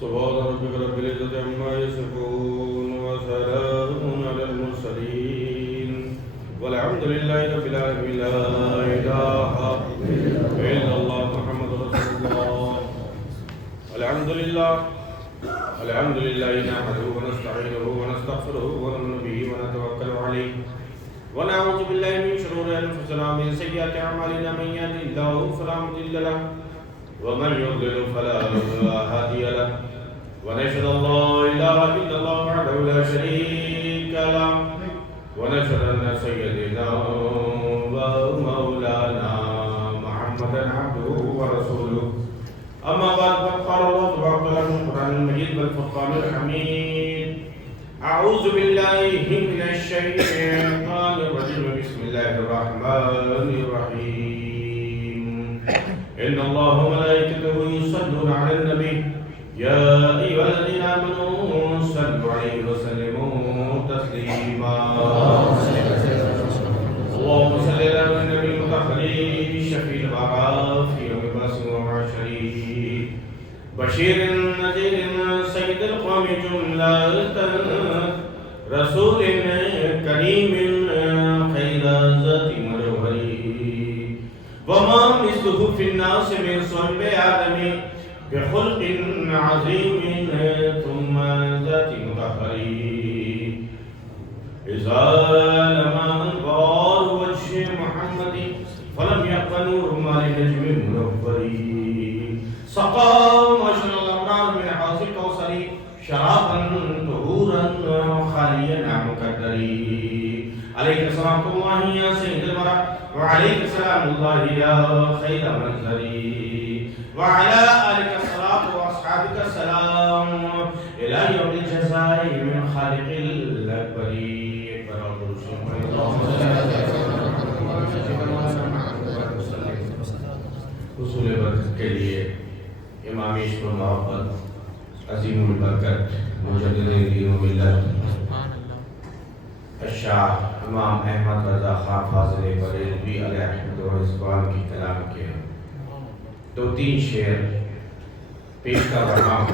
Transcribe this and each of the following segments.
سبحان ربك رب العزة عما يصفون وسلام على المرسلين والحمد لله رب العالمين. لا إله إلا الله محمد رسول الله. الحمد لله نحمده ونستعينه ونستغفره ونؤمن به ونتوكل عليه ونعوذ بالله من شرور أنفسنا ومن سيئات أعمالنا. من يهده الله فلا مضل له ومن يضلل فلا هادي له ونشهد أن لا إله إلا الله وحده لا شريك له ونشهد أن سيدنا ومولانا محمدا عبده ورسوله. أما بعد فقال الله تبارك وتعالى في القرآن المجيد والفرقان الحميد: أعوذ بالله من الشيطان الرجيم. بسم الله الرحمن الرحيم. إن الله وملائكته يصلون على النبي يا أيها الذين آمنوا صلوا عليه وسلموا تسليما. اللهم صل على النبي المطهر الشفيع الأعراف في يوم البعث والمحشر بشير نذير سيد القوم جملة رسول كريم خير ذات مروهري وما مثله في الناس من صلب آدم بخلق عظيم ثم ذات مطهري إذا لما أنبار وجه محمد فلم يبق نور ما لنجم منوري سقى مشر الأبرار من حوض الكوثر شرابا طهورا خاليا عن مكدري. عليك صلاة الله يا سيد الورى وعليك سلام الله يا خير منزلي وعلى آلك الصلاة وأصحابك السلام إلى يوم الجزاء من خالق الأكبر. حصول برکت کے لیے امام عشق و محبت عظیم البرکت مجدد دین و ملت الشاہ امام احمد رضا خان فاضل بریلوی علیہ رحمۃ و رضوان کی کلام کے دو تین شعر پیش کر رہا ہوں،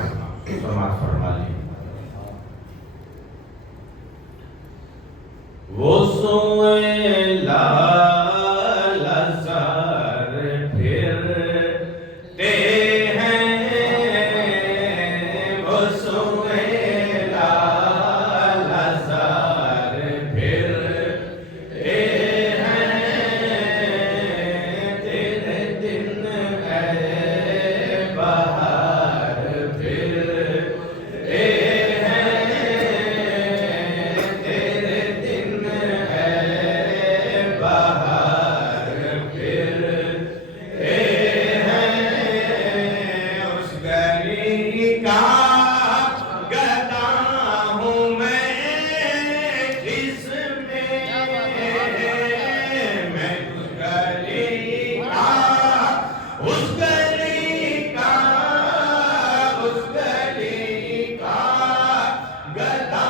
سماعت فرما لیں. وہ سوئے لال سر پھرتے ہیں، وہ سوئے لال سر پھرتے ہیں، تیرے دن ہے بہار پھرتے ہیں، تیرے دن ہے بہار پھرتے ہیں. اس گلی کا گدا ہوں میں جس میں میں اس گلی کا گدا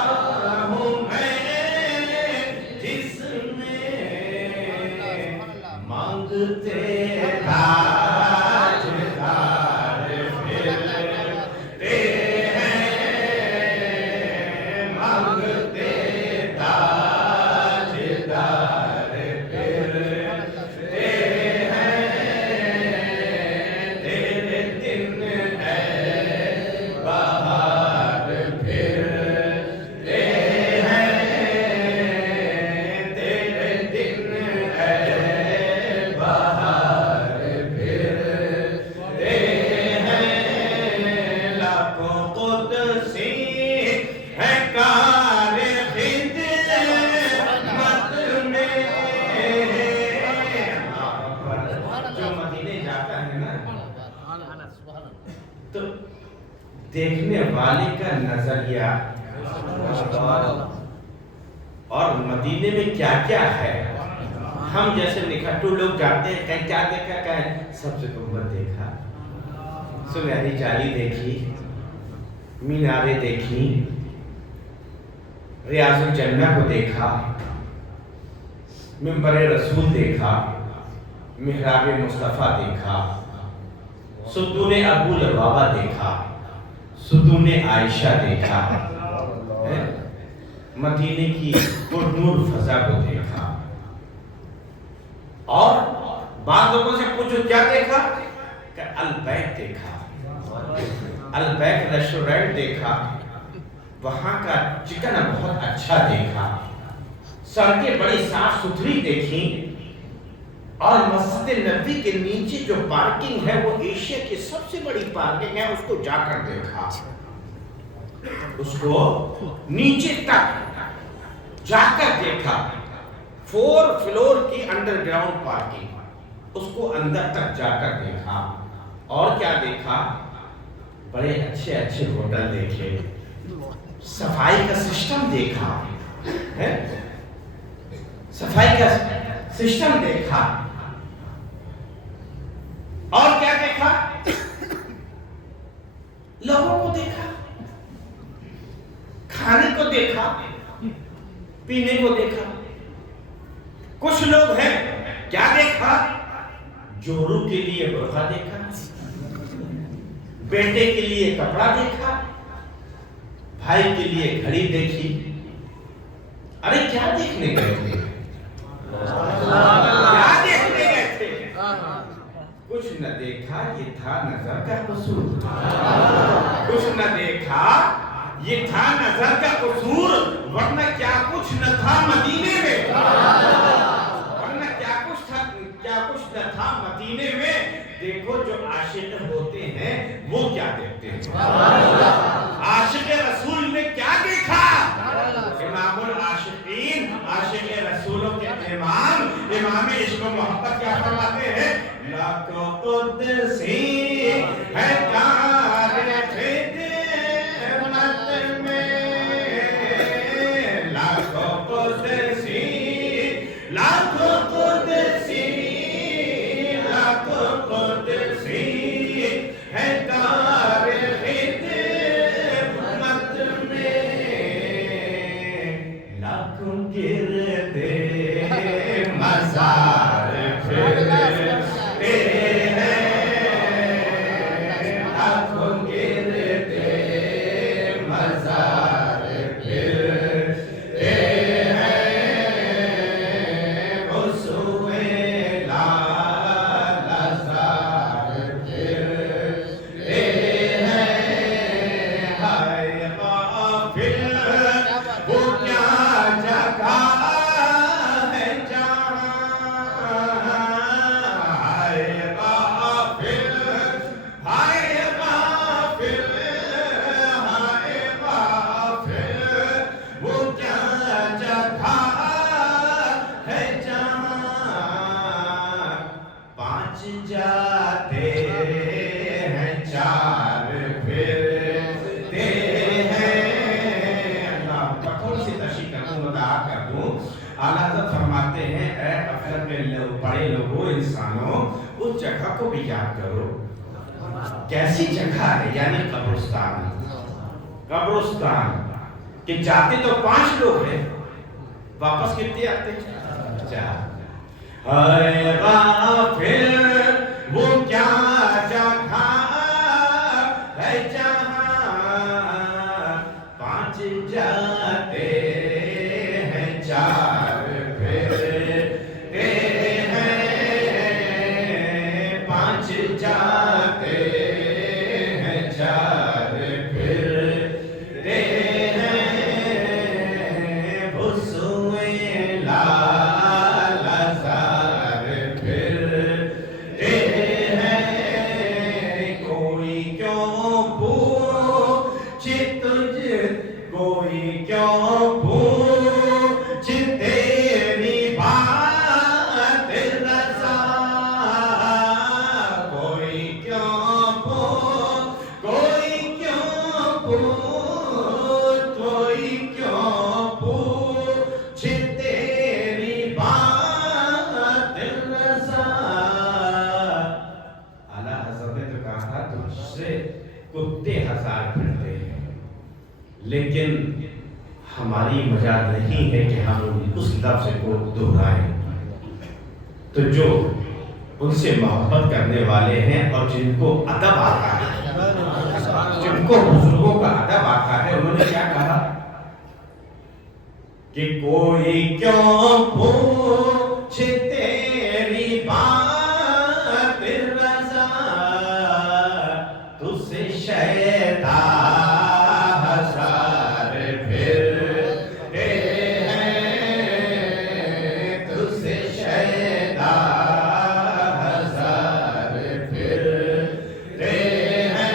ہوں میں جس میں مانگتے تاجدار پھرتے ہیں، مانگتے تاجدار پھرتے ہیں، تیرے دن ہے بہار پھرتے ہیں، تیرے دن ہے بہار پھرتے ہیں. لاکھوں قدسی ہے کار خدمت میں، جو مدینے جاتا ہے نا تو دیکھنے والے کا نظریہ اور مدینے میں کیا کیا ہے. ہم جیسے نکھٹو لوگ جاتے ہیں، کہیں کیا دیکھا، کہیں سب سے گنبد دیکھا، سنہری جالی دیکھی، میناریں دیکھی، ریاض الجنہ کو دیکھا، منبر رسول دیکھا، محراب مصطفیٰ دیکھا، ستون ابو لبابہ دیکھا، ستون عائشہ دیکھا ہے، مدینے کی پرنور فضا کو دیکھا، اور بعض لوگوں سے پوچھو کیا دیکھا، کہ البیک دیکھا، البیک ریسٹورنٹ دیکھا، وہاں کا چکن بہت اچھا دیکھا، سڑکیں بڑی صاف ستھری دیکھی، اور مسجد نبوی کے نیچے جو پارکنگ ہے وہ ایشیا کی سب سے بڑی پارکنگ ہے، اس کو جا کر دیکھا، اس کو نیچے تک جا کر دیکھا، 4 فلور کی انڈر گراؤنڈ پارکنگ، اس کو اندر تک جا کر دیکھا، اور کیا دیکھا، بڑے اچھے اچھے ہوٹل دیکھے، صفائی کا سسٹم دیکھا ہے، صفائی کا سسٹم دیکھا، اور کیا دیکھا، لوگوں کو دیکھا، کھانے کو دیکھا، پینے کو دیکھا۔ کچھ لوگ ہیں کیا دیکھا، جوڑوں کے لیے برقع دیکھا، بیٹے کے لیے کپڑا دیکھا، بھائی کے لیے گھڑی دیکھی۔ ارے کیا دیکھنے گئے تھے، کیا دیکھنے گئے تھے، کچھ نہ دیکھا، یہ تھا نظر کا قصور، کچھ نہ دیکھا، یہ تھا نظر کا قصور، ورنہ کیا کچھ نہ تھا مدینے میں، ورنہ کیا کچھ نہ تھا مدینے میں۔ دیکھو جو عاشق ہوتے ہیں وہ کیا دیکھتے ہیں، عاشق رسول نے کیا دیکھا، امام العاشقین، عاشق رسولوں کے امام، امام عشق و محبت کیا فرماتے ہیں، لاکھوں قدسی ہے کار خدمت میں، لاکھوں قدسی، لاکھوں قدسی، لاکھوں قدسی ہے کار خدمت میں، لاکھوں گرتے مزار پھرتے ہیں، لاکھوں گرتے مزار پھرتے ہیں، وصوے لالزار پھرتے ہیں، ہائے غافل وہ کیا جگہ ہے جہاں، ہائے غافل، ہائے غافل، ہائے غافل وہ کیا جگہ ہے جہاں، 5 جاتے ہیں 4 پھرتے ہیں۔ اللہ تھوڑی سی تشریح کروں، وضاحت کر دوں۔ اعلیٰ حضرت فرماتے ہیں اے افضل کے بڑے لوگوں، انسانوں، اس جگہ کو بھی یاد کرو، کیسی جگہ ہے، یعنی قبرستان، قبرستان کہ جاتے تو 5 لوگ ہیں، واپس کتنے آتے ہیں، 4۔ ہائے غافل وہ کیا جگہ ہے جہاں، 5 جاتے ہیں 4 پھرتے ہیں، 5 جاتے ہیں 4 پھرتے ہیں، وصوے لالزار پھرتے ہیں، کوئی کیوں پوچھے تجھ، کوئی کیوں پوچھے تیری بات رضا، کوئی کیوں پوچھ، کوئی کیوں پوچھ، کوئی کیوں پوچھے تیری بات رضا۔ اعلیٰ حضرت نے تو کہا تھا تجھ سے کتے 1000 پھرتے ہیں، لیکن ہماری مجال نہیں ہے کہ ہم اس لفظ کو دہرائیں، تو جو ان سے محبت کرنے والے ہیں اور جن کو ادب آتا ہے، جن کو بزرگوں کا ادب آتا ہے انہوں نے کیا کہا کہ کوئی کیوں پوچھے تیری بات رضا، تجھ سے شیطان ہزار پھرتے ہیں، تجھ سے شیطان ہزار پھرتے ہیں،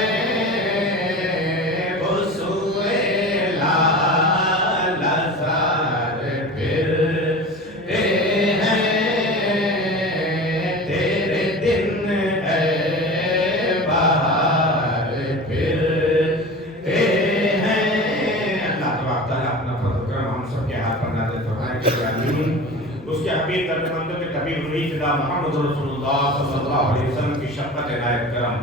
وہ سوئے لال ہزار پھرتے ہیں، تیرے دن اے بہار پھرتے ہیں۔ اللہ تبارک تعالیٰ اپنا فضل و کرم ہم سب کے ہاتھ پر نازل فرمائے کہ آمین۔ اس کے حبیب ترجمانوں کے طبیب روحی فدا محمد رسول اللہ صلی اللہ علیہ وسلم کی شفقت عنایت کرم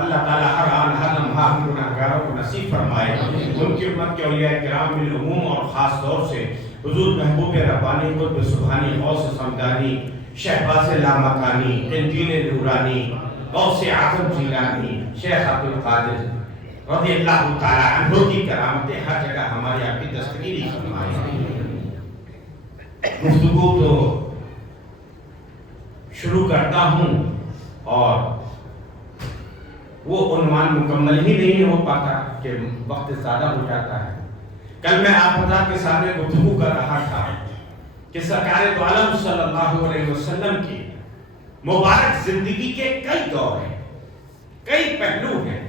اللہ تعالیٰ ہر آن ہر لمحہ ہم گناہگاروں کو نصیب فرمائے۔ ان کی امت کے اولیاء کرام بالعموم اور خاص طور سے حضور محبوب ربانی قطب سبحانی غوث سمدانی شہباز لامکانی قندیل نورانی غوث اعظم جیلانی شیخ عبد القادر رضی اللہ تعالیٰ عنہ کی کرامتیں ہر جگہ ہماری آپ کی دستگیری فرمائے۔ گفتگو تو شروع کرتا ہوں اور وہ عنوان مکمل ہی نہیں ہو پاتا کہ وقت زیادہ ہو جاتا ہے۔ کل میں آپ حضرات کے سامنے گفتگو کر رہا تھا کہ سرکار دو عالم صلی اللہ علیہ وسلم کی مبارک زندگی کے کئی دور ہیں، کئی پہلو ہیں،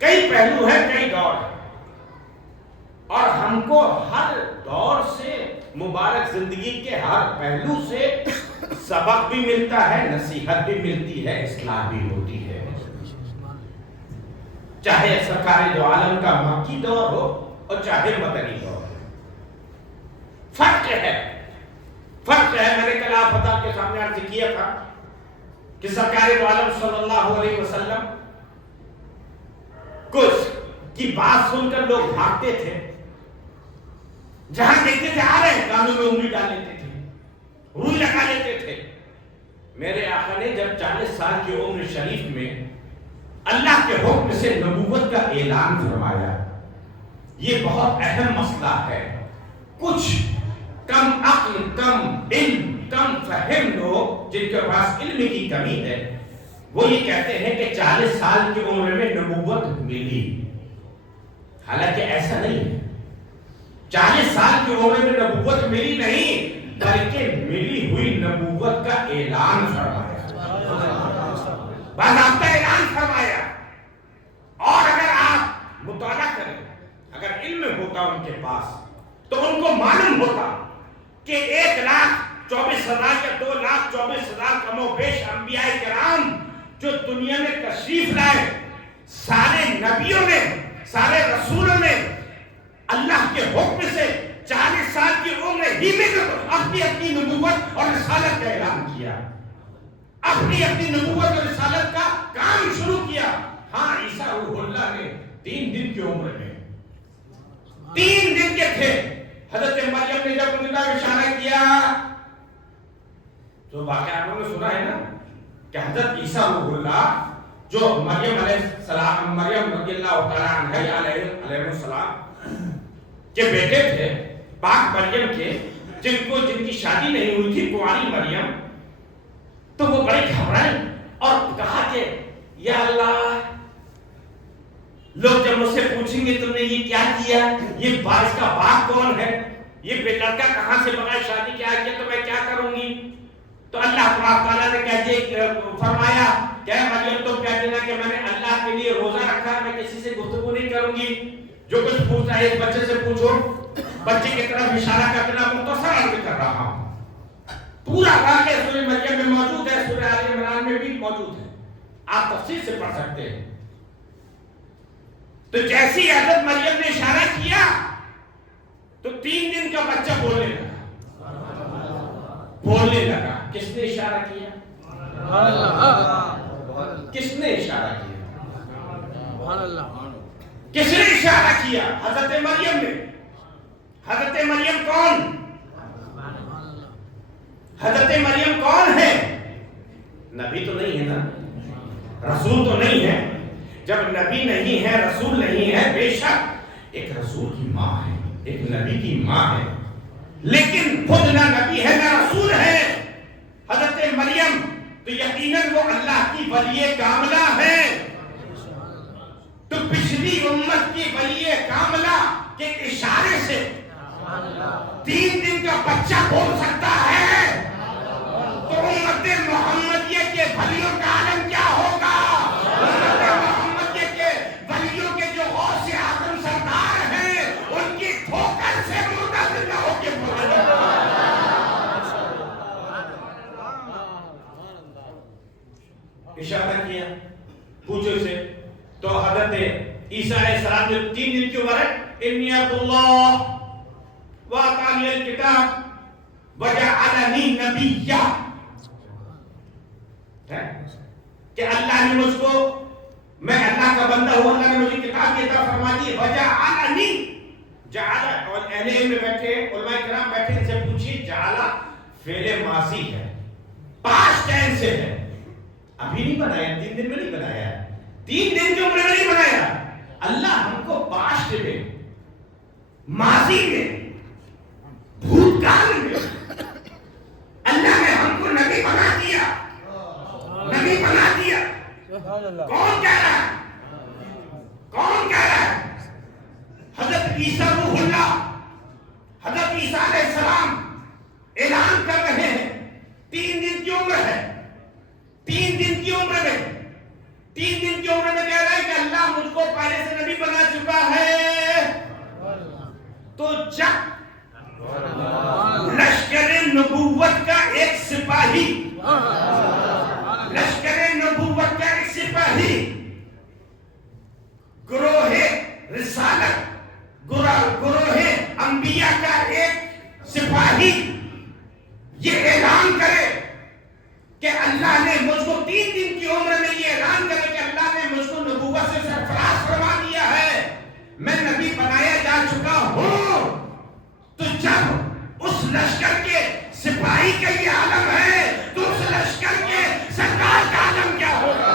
کئی پہلو ہیں، کئی دور ہیں، اور ہم کو ہر دور سے مبارک زندگی کے ہر پہلو سے سبق بھی ملتا ہے، نصیحت بھی ملتی ہے، اصلاح بھی ہوتی ہے۔ چاہے سرکار دو عالم کا مکی دور ہو اور چاہے مدنی دور ہو، فرق ہے۔ میں نے کل آپ حضرات کے سامنے عرض کیا تھا کہ سرکار دو عالم صلی اللہ علیہ وسلم کچھ کی بات سن کر لوگ بھاگتے تھے، جہاں دیکھتے تھے آ رہے ہیں کانوں میں انگلی ڈال لیتے تھے، روئی لگا لیتے تھے۔ میرے آقا نے جب 40 سال کی عمر شریف میں اللہ کے حکم سے نبوت کا اعلان فرمایا، یہ بہت اہم مسئلہ ہے۔ کچھ کم عقل، کم علم، کم فہم لوگ جن کے پاس علم کی کمی ہے، وہ یہ کہتے ہیں کہ 40 سال کی عمر میں نبوت ملی، حالانکہ ایسا نہیں ہے۔ 40 سال کی عمر میں نبوت ملی نہیں، بلکہ ملی ہوئی نبوت کا اعلان فرمایا، باضابطہ اعلان فرمایا۔ اور اگر آپ مطالعہ کریں، اگر علم ہوتا ان کے پاس تو ان کو معلوم ہوتا کہ 1,24,000 یا 2,24,000 کم و بیش انبیاء کرام جو دنیا میں تشریف لائے، سارے نبیوں نے، سارے رسولوں نے اللہ کے حکم سے 40 سال کی عمر ہی میں اپنی اپنی نبوت اور رسالت کا اعلان کیا، اپنی نبوت اور رسالت کا کام شروع کیا۔ ہاں، عیسیٰ روح اللہ نے 3 دن کی عمر میں، 3 دن کے تھے، حضرت مریم نے جب ان کا اشارہ کیا تو واقعہ آپ نے سنا ہے نا کہ حضرت عیسیٰ روح اللہ جو مریم علیہ السلام، مریم رضی اللہ تعالیٰ عنہ علیہ السلام کے بیٹے تھے، پاک مریم کے، جن کی شادی نہیں ہوئی تھی، کنواری مریم، تو وہ بڑے گھبرائیں اور کہا کہ یا اللہ، لوگ جب مجھ سے پوچھیں گے تم نے یہ کیا کیا، یہ بارش کا باپ کون ہے، یہ لڑکا کہاں سے بغیر شادی کیا کیا، تو میں کیا کروں گی؟ تو اللہ تعالیٰ نے فرمایا کہ مریم تم کہہ دینا کہ میں نے اللہ کے لیے روزہ رکھا، میں کسی سے گفتگو نہیں کروں گی، جو کچھ پوچھنا ہے اس بچے سے پوچھو۔ بچے کی طرف اشارہ کرنا مختصر عرض کر رہا ہوں، پورا واقعہ سورہ مریم میں موجود ہے، سورہ آل عمران میں بھی موجود ہے، آپ تفصیل سے پڑھ سکتے ہیں۔ تو جیسی حضرت مریم نے اشارہ کیا تو 3 دن کا بچہ بولنے لگا۔ کس نے اشارہ کیا؟ کس نے اشارہ کیا؟ کس نے اشارہ کیا؟ حضرت مریم نے۔ حضرت مریم کون؟ حضرت مریم کون ہے؟ نبی تو نہیں ہے نا، رسول تو نہیں ہے۔ جب نبی نہیں ہے، رسول نہیں ہے، بے شک ایک رسول کی ماں ہے، ایک نبی کی ماں ہے، لیکن خود نہ نبی ہے نہ رسول ہے حضرت مریم، تو یقیناً وہ اللہ کی ولی کاملہ ہے۔ تو پچھلی امت کی ولی کاملہ کے اشارے سے 3 دن کا بچہ بول سکتا ہے، تو امت محمدیہ کے ولیوں کا عالم کیا ہوگا؟ امت محمدیہ کے ولیوں کے جو غوث اعظم سردار ہیں، ان کی ٹھوکر سے مردہ زندہ ہو کے اشارہ کیا، پوچھو سے تو حضرت عیسیٰ علیہ السلام جو 3 دن کی عمر ہے، انی عبد اللہ وآتانی الکتاب وجعلنی نبیا، کہ اللہ نے مجھ کو، میں اللہ کا بندہ ہوں، اللہ نے مجھے کتاب کی عطا فرما دی، وجعلنی، جعل، اور اہل علم بیٹھے، علماء کرام بیٹھے، ان سے پوچھی، جعل فعل ماضی ہے، پاسٹ ٹینس سے ہے، ابھی نہیں بنایا، 3 دن میں نہیں بنایا، 3 دن کی عمر میں نہیں بنایا، اللہ ہم کو پاسٹ میں، ماضی میں، بھوتکال میں اللہ نے ہم کو نبی بنا دیا، نبی بنا دیا۔ کون کہہ رہا ہے؟ کون کہہ رہا ہے؟ حضرت عیسیٰ روح اللہ، حضرت عیسیٰ علیہ السلام اعلان کر رہے ہیں 3 دن کی عمر ہے، 3 دن کی عمر میں، 3 دن کی عمر میں کہہ رہا ہے کہ اللہ مجھ کو پہلے سے نبی بنا چکا ہے۔ تو جب لشکر نبوت کا ایک سپاہی، لشکر نبوت کا ایک سپاہی، گروہ رسالت، گروہ انبیاء کا ایک سپاہی یہ اعلان کرے کہ اللہ نے مجھ کو 3 دن کی عمر میں، یہ اعلان کرے کہ اللہ نے مجھ کو نبوت سے سرفراز فرما دیا ہے، میں نبی بنایا جا چکا ہوں، تو جب اس لشکر کے سپاہی کا یہ عالم ہے، تو اس لشکر کے سردار کا عالم کیا ہوگا؟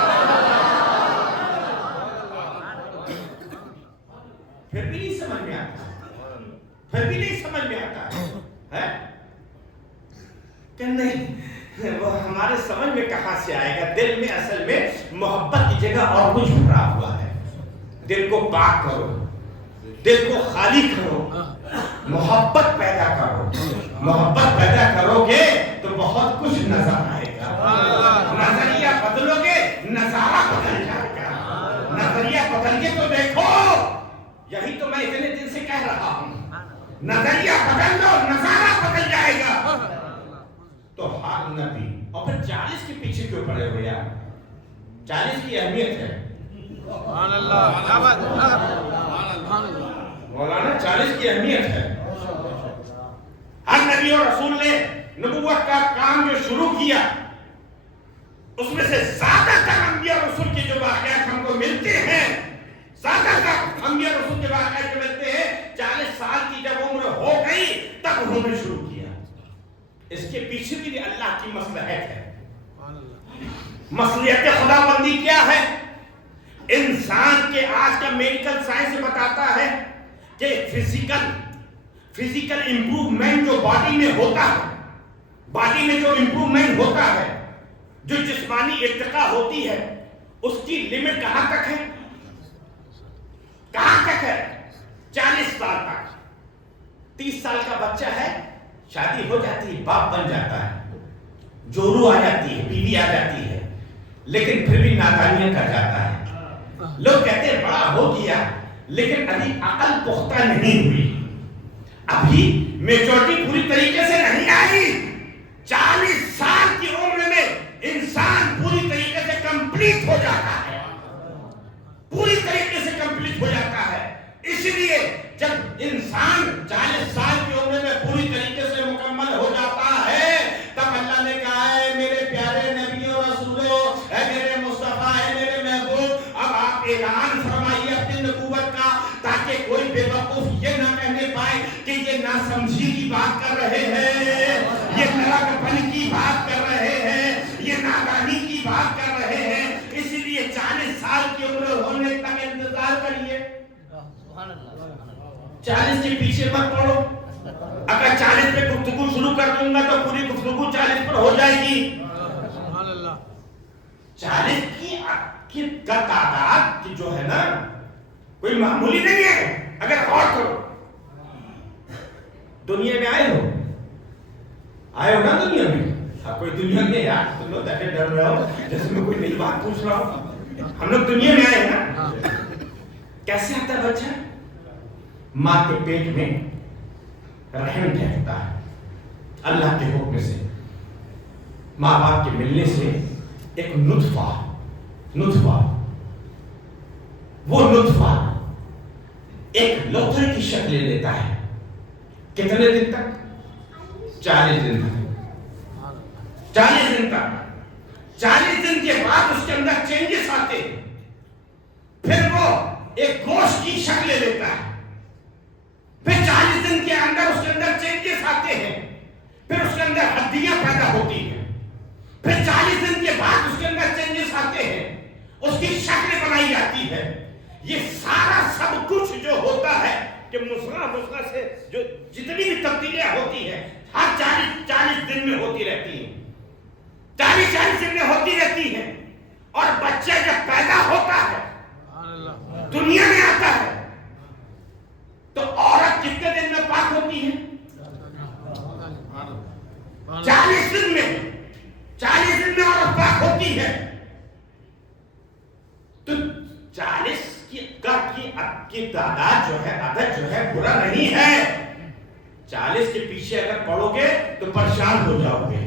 پھر بھی نہیں سمجھ میں آتا، پھر بھی نہیں سمجھ میں آتا ہے کہ نہیں، وہ ہمارے سمجھ میں کہاں سے آئے گا؟ دل میں اصل میں محبت کی جگہ اور کچھ بھرا ہوا ہے۔ دل کو پاک کرو، دل کو خالی کرو، محبت پیدا کرو، محبت پیدا کرو گے تو بہت کچھ نظر آئے گا، نظریہ بدلو گے نظارہ بدل جائے گا، نظریہ بدل کے تو دیکھو، یہی تو میں اتنے دن سے کہہ رہا ہوں، نظریہ بدل لو نظارہ بدل جائے گا۔ تو ہر نبی، اور پھر 40 کے پیچھے کیوں پڑے ہوئے یار؟ 40 کی اہمیت ہے، مولانا 40 کی اہمیت ہے۔ ہر نبی اور رسول نے نبوت کا کام جو شروع کیا، اس میں سے زیادہ تر انبیاء اور رسول کے جو واقعات ہم کو ملتے ہیں، زیادہ تر انبیاء اور رسول کے واقعات جو ملتے ہیں، 40 سال کی جب عمر ہو گئی تب انہوں نے شروع کیا۔ اس کے پیچھے بھی اللہ کی مصلحت ہے۔ مصلحت خدا بندی کیا ہے؟ انسان کے آج کا میڈیکل سائنس بتاتا ہے کہ فزیکل امپروومنٹ جو باڈی میں ہوتا ہے، باڈی میں جو امپروومنٹ ہوتا ہے، جو جسمانی ارتقاء ہوتی ہے، اس کی لمٹ کہاں تک ہے؟ کہاں تک ہے؟ 40 سال تک۔ 30 سال کا بچہ ہے، شادی ہو جاتی ہے، باپ بن جاتا ہے، جورو آ جاتی ہے، بیوی آ جاتی ہے، لیکن پھر بھی نادانیاں کر جاتا ہے۔ لوگ کہتے ہیں بڑا ہو گیا، لیکن ابھی عقل پختہ نہیں ہوئی، ابھی میچورٹی پوری طریقے سے نہیں آئی۔ 40 سال کی عمر میں انسان پوری طریقے سے کمپلیٹ ہو جاتا ہے، پوری طریقے سے کمپلیٹ ہو جاتا ہے۔ اس لیے جب انسان 40 سال کی عمر میں پوری طریقے سے مکمل ہو جاتا ہے، تب اللہ نے کہا ہے میرے پیارے نبیوں رسولوں، اے میرے مصطفیٰ، اے میرے محبوب، اب آپ اعلان فرمائیے اپنی نبوت کا، تاکہ کوئی بے وقوف یہ نہ کہنے پائے کہ یہ ناسمجھی کی بات کر رہے ہیں، یہ نرک پن کی بات کر رہے ہیں، یہ نادانی کی بات کر رہے ہیں۔ اس لیے 40 سال کی عمر ہونے 40 کے پیچھے مت پڑو. اگر 40 پہ گفتگو شروع کر دوں گا تو پوری گفتگو 40 پر ہو جائے گی. 40 کی تعداد کی جو ہے نا کوئی معمولی نہیں ہے. اگر غور کرو, دنیا میں آئے ہو نا دنیا میں. کوئی دنیا میں یار تم لوگ دیکھے ڈر رہے ہو جیسے میں کوئی نئی بات پوچھ رہا ہوں. ہم لوگ دنیا میں آئے نا. کیسے آتا ہے بچہ؟ ماں کے پیٹ میں رحم ٹھہرتا ہے اللہ کے حکم سے. ماں باپ کے ملنے سے ایک نطفہ وہ نطفہ ایک لوتھڑے کی شکل لے لیتا ہے. کتنے دن تک؟ 40 دن تک. 40 دن تک. 40 دن کے بعد اس کے اندر چینجز آتے ہیں. پھر وہ ایک گوشت کی شکل لے لیتا ہے. پھر 40 دن کے اندر اس کے اندر چینجز آتے ہیں. پھر اس کے اندر ہڈیاں پیدا ہوتی ہیں. پھر 40 دن کے بعد اس کے اندر چینجز آتے ہیں, اس کی شکل بنائی جاتی ہے. یہ سارا سب کچھ جو ہوتا ہے کہ مسغہ سے جو جتنی بھی تبدیلیاں ہوتی ہیں ہر 40 دن میں ہوتی رہتی ہیں. 40 دن میں ہوتی رہتی ہیں. اور بچہ جب پیدا ہوتا ہے دنیا میں آتا ہے تو عورت کتنے دن میں پاک ہوتی ہے؟ 40 دن میں. 40 دن میں عورت پاک ہوتی ہے. تو 40 کی تعداد جو ہے, عدد جو ہے برا نہیں ہے. 40 کے پیچھے اگر پڑھو گے تو پریشان ہو جاؤ گے.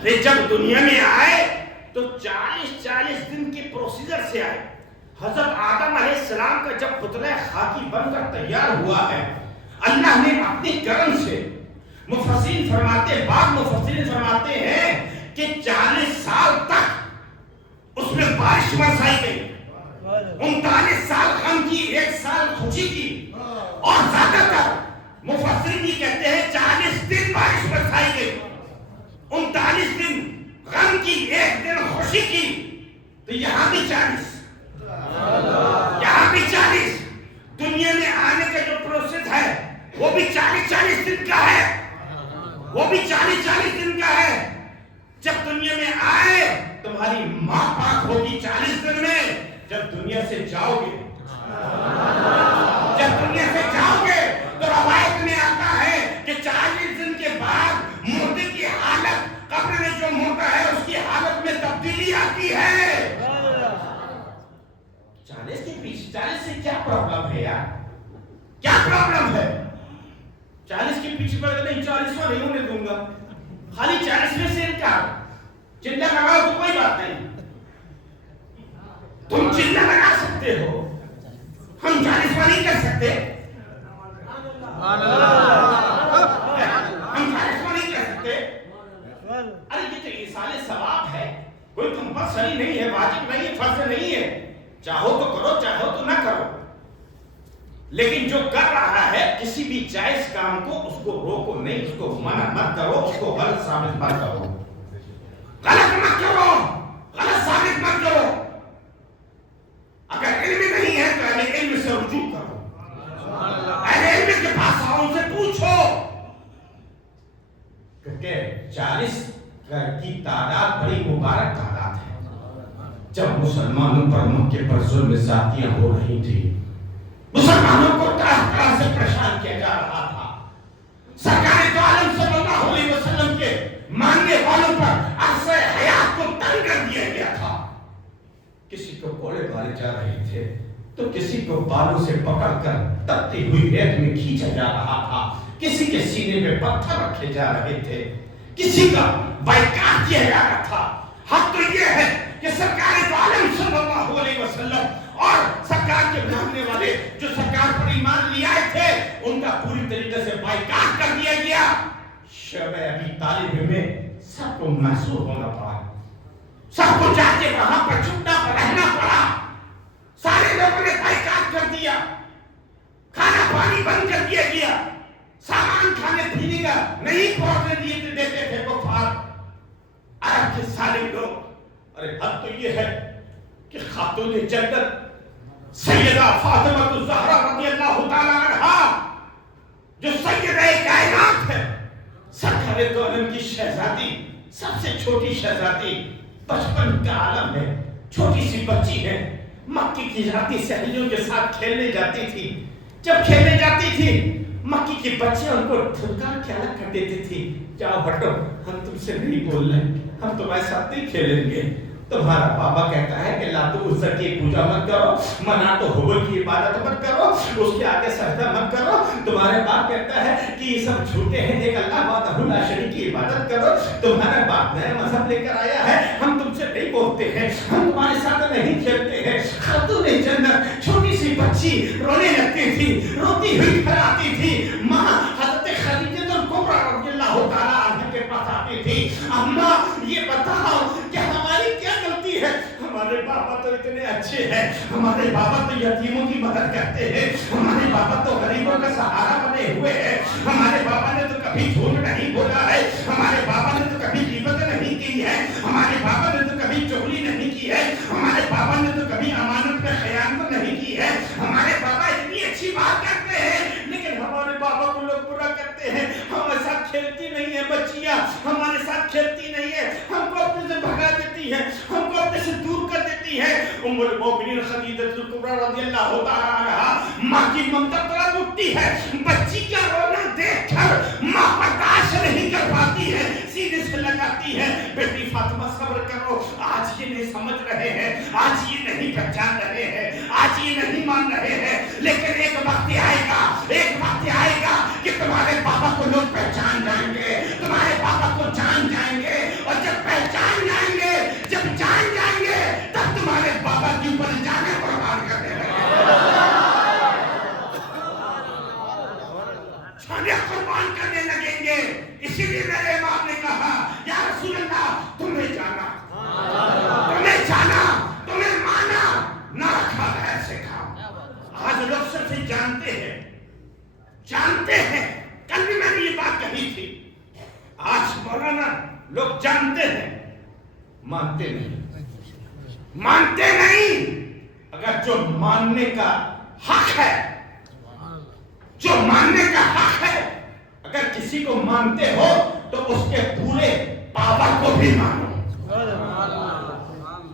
ارے جب دنیا میں آئے تو 40 دن کی پروسیجر سے آئے. حضرت آدم علیہ السلام کا جب پتلہ خاکی بن کر تیار ہوا ہے, اللہ نے اپنی کرم سے, مفسرین فرماتے ہیں کہ 40 سال تک اس میں بارش برسائی گئی. 39 سال غم کی, 1 سال خوشی کی, اور زیادہ تر مفسرین یہ کہتے ہیں 40 دن بارش برسائی گئی, 39 دن غم کی, 1 دن خوشی کی. تو یہاں بھی 40 دنیا میں آنے کا جو پروسیس ہے وہ بھی 40 دن کا ہے. وہ بھی 40 دن کا ہے. جب دنیا میں آئے تمہاری ماں پاک ہوگی 40 دن میں. جب دنیا سے جاؤ گے تو روایت میں آتا ہے کہ 40 دن کے بعد مردے کی حالت, قبر میں جو مرتا ہے اس کی حالت میں تبدیلی آتی ہے. 40 کے پیچھے 40 سے کیا پرابلم ہے یار؟ کیا پرابلم ہے؟ 40 کے پیچھے پڑے نہیں, 40واں نہیں ہونے دوں گا. خالی 40 میں سے انکار. چندہ لگاؤ تو کوئی بات نہیں, تم چندہ لگا سکتے ہو, ہم 40واں نہیں کر سکتے. ہم 40واں نہیں کر سکتے. ارے یہ تو ایصال ثواب ہے, کوئی کمپلسری نہیں ہے, واجب نہیں ہے, فرض نہیں ہے. چاہو تو کرو, چاہو تو نہ کرو. لیکن جو کر رہا ہے کسی بھی جائز کام کو, اس کو روکو نہیں, اس کو منع مت کرو, اس کو غلط ثابت مت کرو. غلط مت کرو, غلط ثابت مت کرو. اگر علم نہیں ہے تو اہل علم سے رجوع کرو. اہل علم کے پاس آؤ, ان سے پوچھو. کیونکہ 40 کی تعداد بڑی مبارک تعداد ہے. جب مسلمانوں پر مکے پر ظلم زیادتیاں ہو رہی تھی, مسلمانوں کو طرح طرح سے پریشان کیا جا رہا تھا, سرکار دو عالم صلی اللہ علیہ وسلم کے ماننے والوں پر عرصہ حیات کو تنگ کر دیا گیا تھا. کسی کو کوڑے مارے جا رہے تھے تو کسی کو بالوں سے پکڑ کر تپتی ہوئی ریت میں کھینچا جا رہا تھا. کسی کے سینے پہ پتھر رکھے جا رہے تھے, کسی کا بائیکاٹ کیا جا رہا تھا. حق تو یہ ہے کہ سرکار دو عالم صلی اللہ علیہ وسلم اور سرکار کے ماننے والے جو سرکار پر ایمان لے آئے تھے ان کا پوری طریقے سے بائیکاٹ کر دیا گیا. شب ابی طالب میں سب کو محسوس ہونا پڑا, سب کو جا کے وہاں پر چھپنا رہنا پڑا. سارے لوگوں نے بائیکاٹ کر دیا, کھانا پانی بند کر دیا گیا, سامان کھانے پینے کا نہیں پہنچنے دیتے تھے کفار. عرب کے سارے لوگ, ارے حد تو یہ ہے کہ خاتون جنت سیدہ فاطمہ الزہرا رضی اللہ تعالی عنہا جو سیدہ کائنات ہے، سرکار دو عالم کی شہزادی، سب سے چھوٹی شہزادی، بچپن کا عالم ہے، چھوٹی سی بچی ہے، مکی کی جاتی سہیلیوں کے ساتھ کھیلنے جاتی تھی. جب کھیلنے جاتی تھی مکی کی بچیاں ان کو دھمکا کے الگ کر دیتی تھی، جاؤ ہٹو، ہم تم سے نہیں بول رہے، ہم تمہارے ساتھ نہیں کھیلیں گے. تمہارا بابا کہتا ہے کہ لاتو عزا کی پوجا مت کرو، مناتو حبل کی عبادت مت کرو، اس کے آگے سجدہ مت کرو. تمہارے باپ کہتا ہے کہ یہ سب جھوٹے ہیں، ایک اللہ وحدہ لا شریک کی عبادت کرو. تمہارا باپ نیا مذہب لے کر آیا ہے، ہم تم سے نہیں بولتے ہیں، ہم تمہارے ساتھ نہیں کھیلتے ہیں. خاتون جنت چھوٹی سی بچی رونے لگتی تھی، روتی ہوئی گھر آتی تھی. ماں حضرت خدیجہ الکبریٰ رضی اللہ تعالی عنہا کے پاس آتی تھی، اماں یہ بتاؤ کہ ہماری کیا غلطی ہے؟ ہمارے بابا تو اتنے اچھے ہیں، ہمارے بابا تو یتیموں کی مدد کرتے ہیں، ہمارے بابا تو غریبوں کا سہارا بنے ہوئے ہیں، ہمارے بابا نے تو کبھی جھوٹ نہیں بولا ہے، ہمارے بابا نے تو کبھی غیبت نہیں کی ہے، ہمارے بابا نے تو کبھی چغلی نہیں کی ہے، ہمارے بابا نے تو کبھی امانت میں خیانت نہیں کی ہے. ہمارے بابا اتنی اچھی بات کرتے ہیں، لیکن ہمارے بابا کو لوگ برا کرتے ہیں. ہمارے ساتھ کھیلتی نہیں ہے بچیاں، ہمارے ساتھ کھیلتی نہیں ہے، ہم کو اپنے سے بھگا دیتی ہے، ہم کو اپنے سے دور کر دیتی ہے. ام المؤمنین خدیجہ الکبریٰ رضی اللہ تعالی عنہا ماں کی ممتا طلب اٹھتی ہے. بچی کا رونا دیکھ کر ماں برداشت نہیں کر پاتی ہے، سینے سے لگاتی ہے، بیٹی فاطمہ صبر کرو، آج یہ نہیں سمجھ رہے ہیں، آج یہ نہیں پہچان رہے ہیں، آج یہ نہیں مان رہے ہیں، لیکن ایک وقت آئے گا، ایک وقت آئے گا کہ تمہارے بابا کو لوگ پہچان جائیں گے، تمہارے بابا کو جان جائیں گے، اور جب پہچان جائیں گے، جب جان جائیں گے، تب تمہارے بابا کے اوپر جانے قربان کرنے لگے، جانے قربان کرنے لگیں گے. اسی لیے میرے امام نے کہا یا رسول اللہ تمہیں جانا، تمہیں جانا، تمہیں مانا، نہ رکھا غیر سے کھاؤ. آج لوگ سب سے جانتے ہیں، جانتے ہیں، کل بھی میں نے یہ بات کہی تھی. آج مولانا لوگ جانتے ہیں، مانتے نہیں، مانتے نہیں. اگر جو ماننے کا حق ہے، جو ماننے کا حق ہے، اگر کسی کو مانتے ہو تو اس کے پورے پاور کو بھی مانو،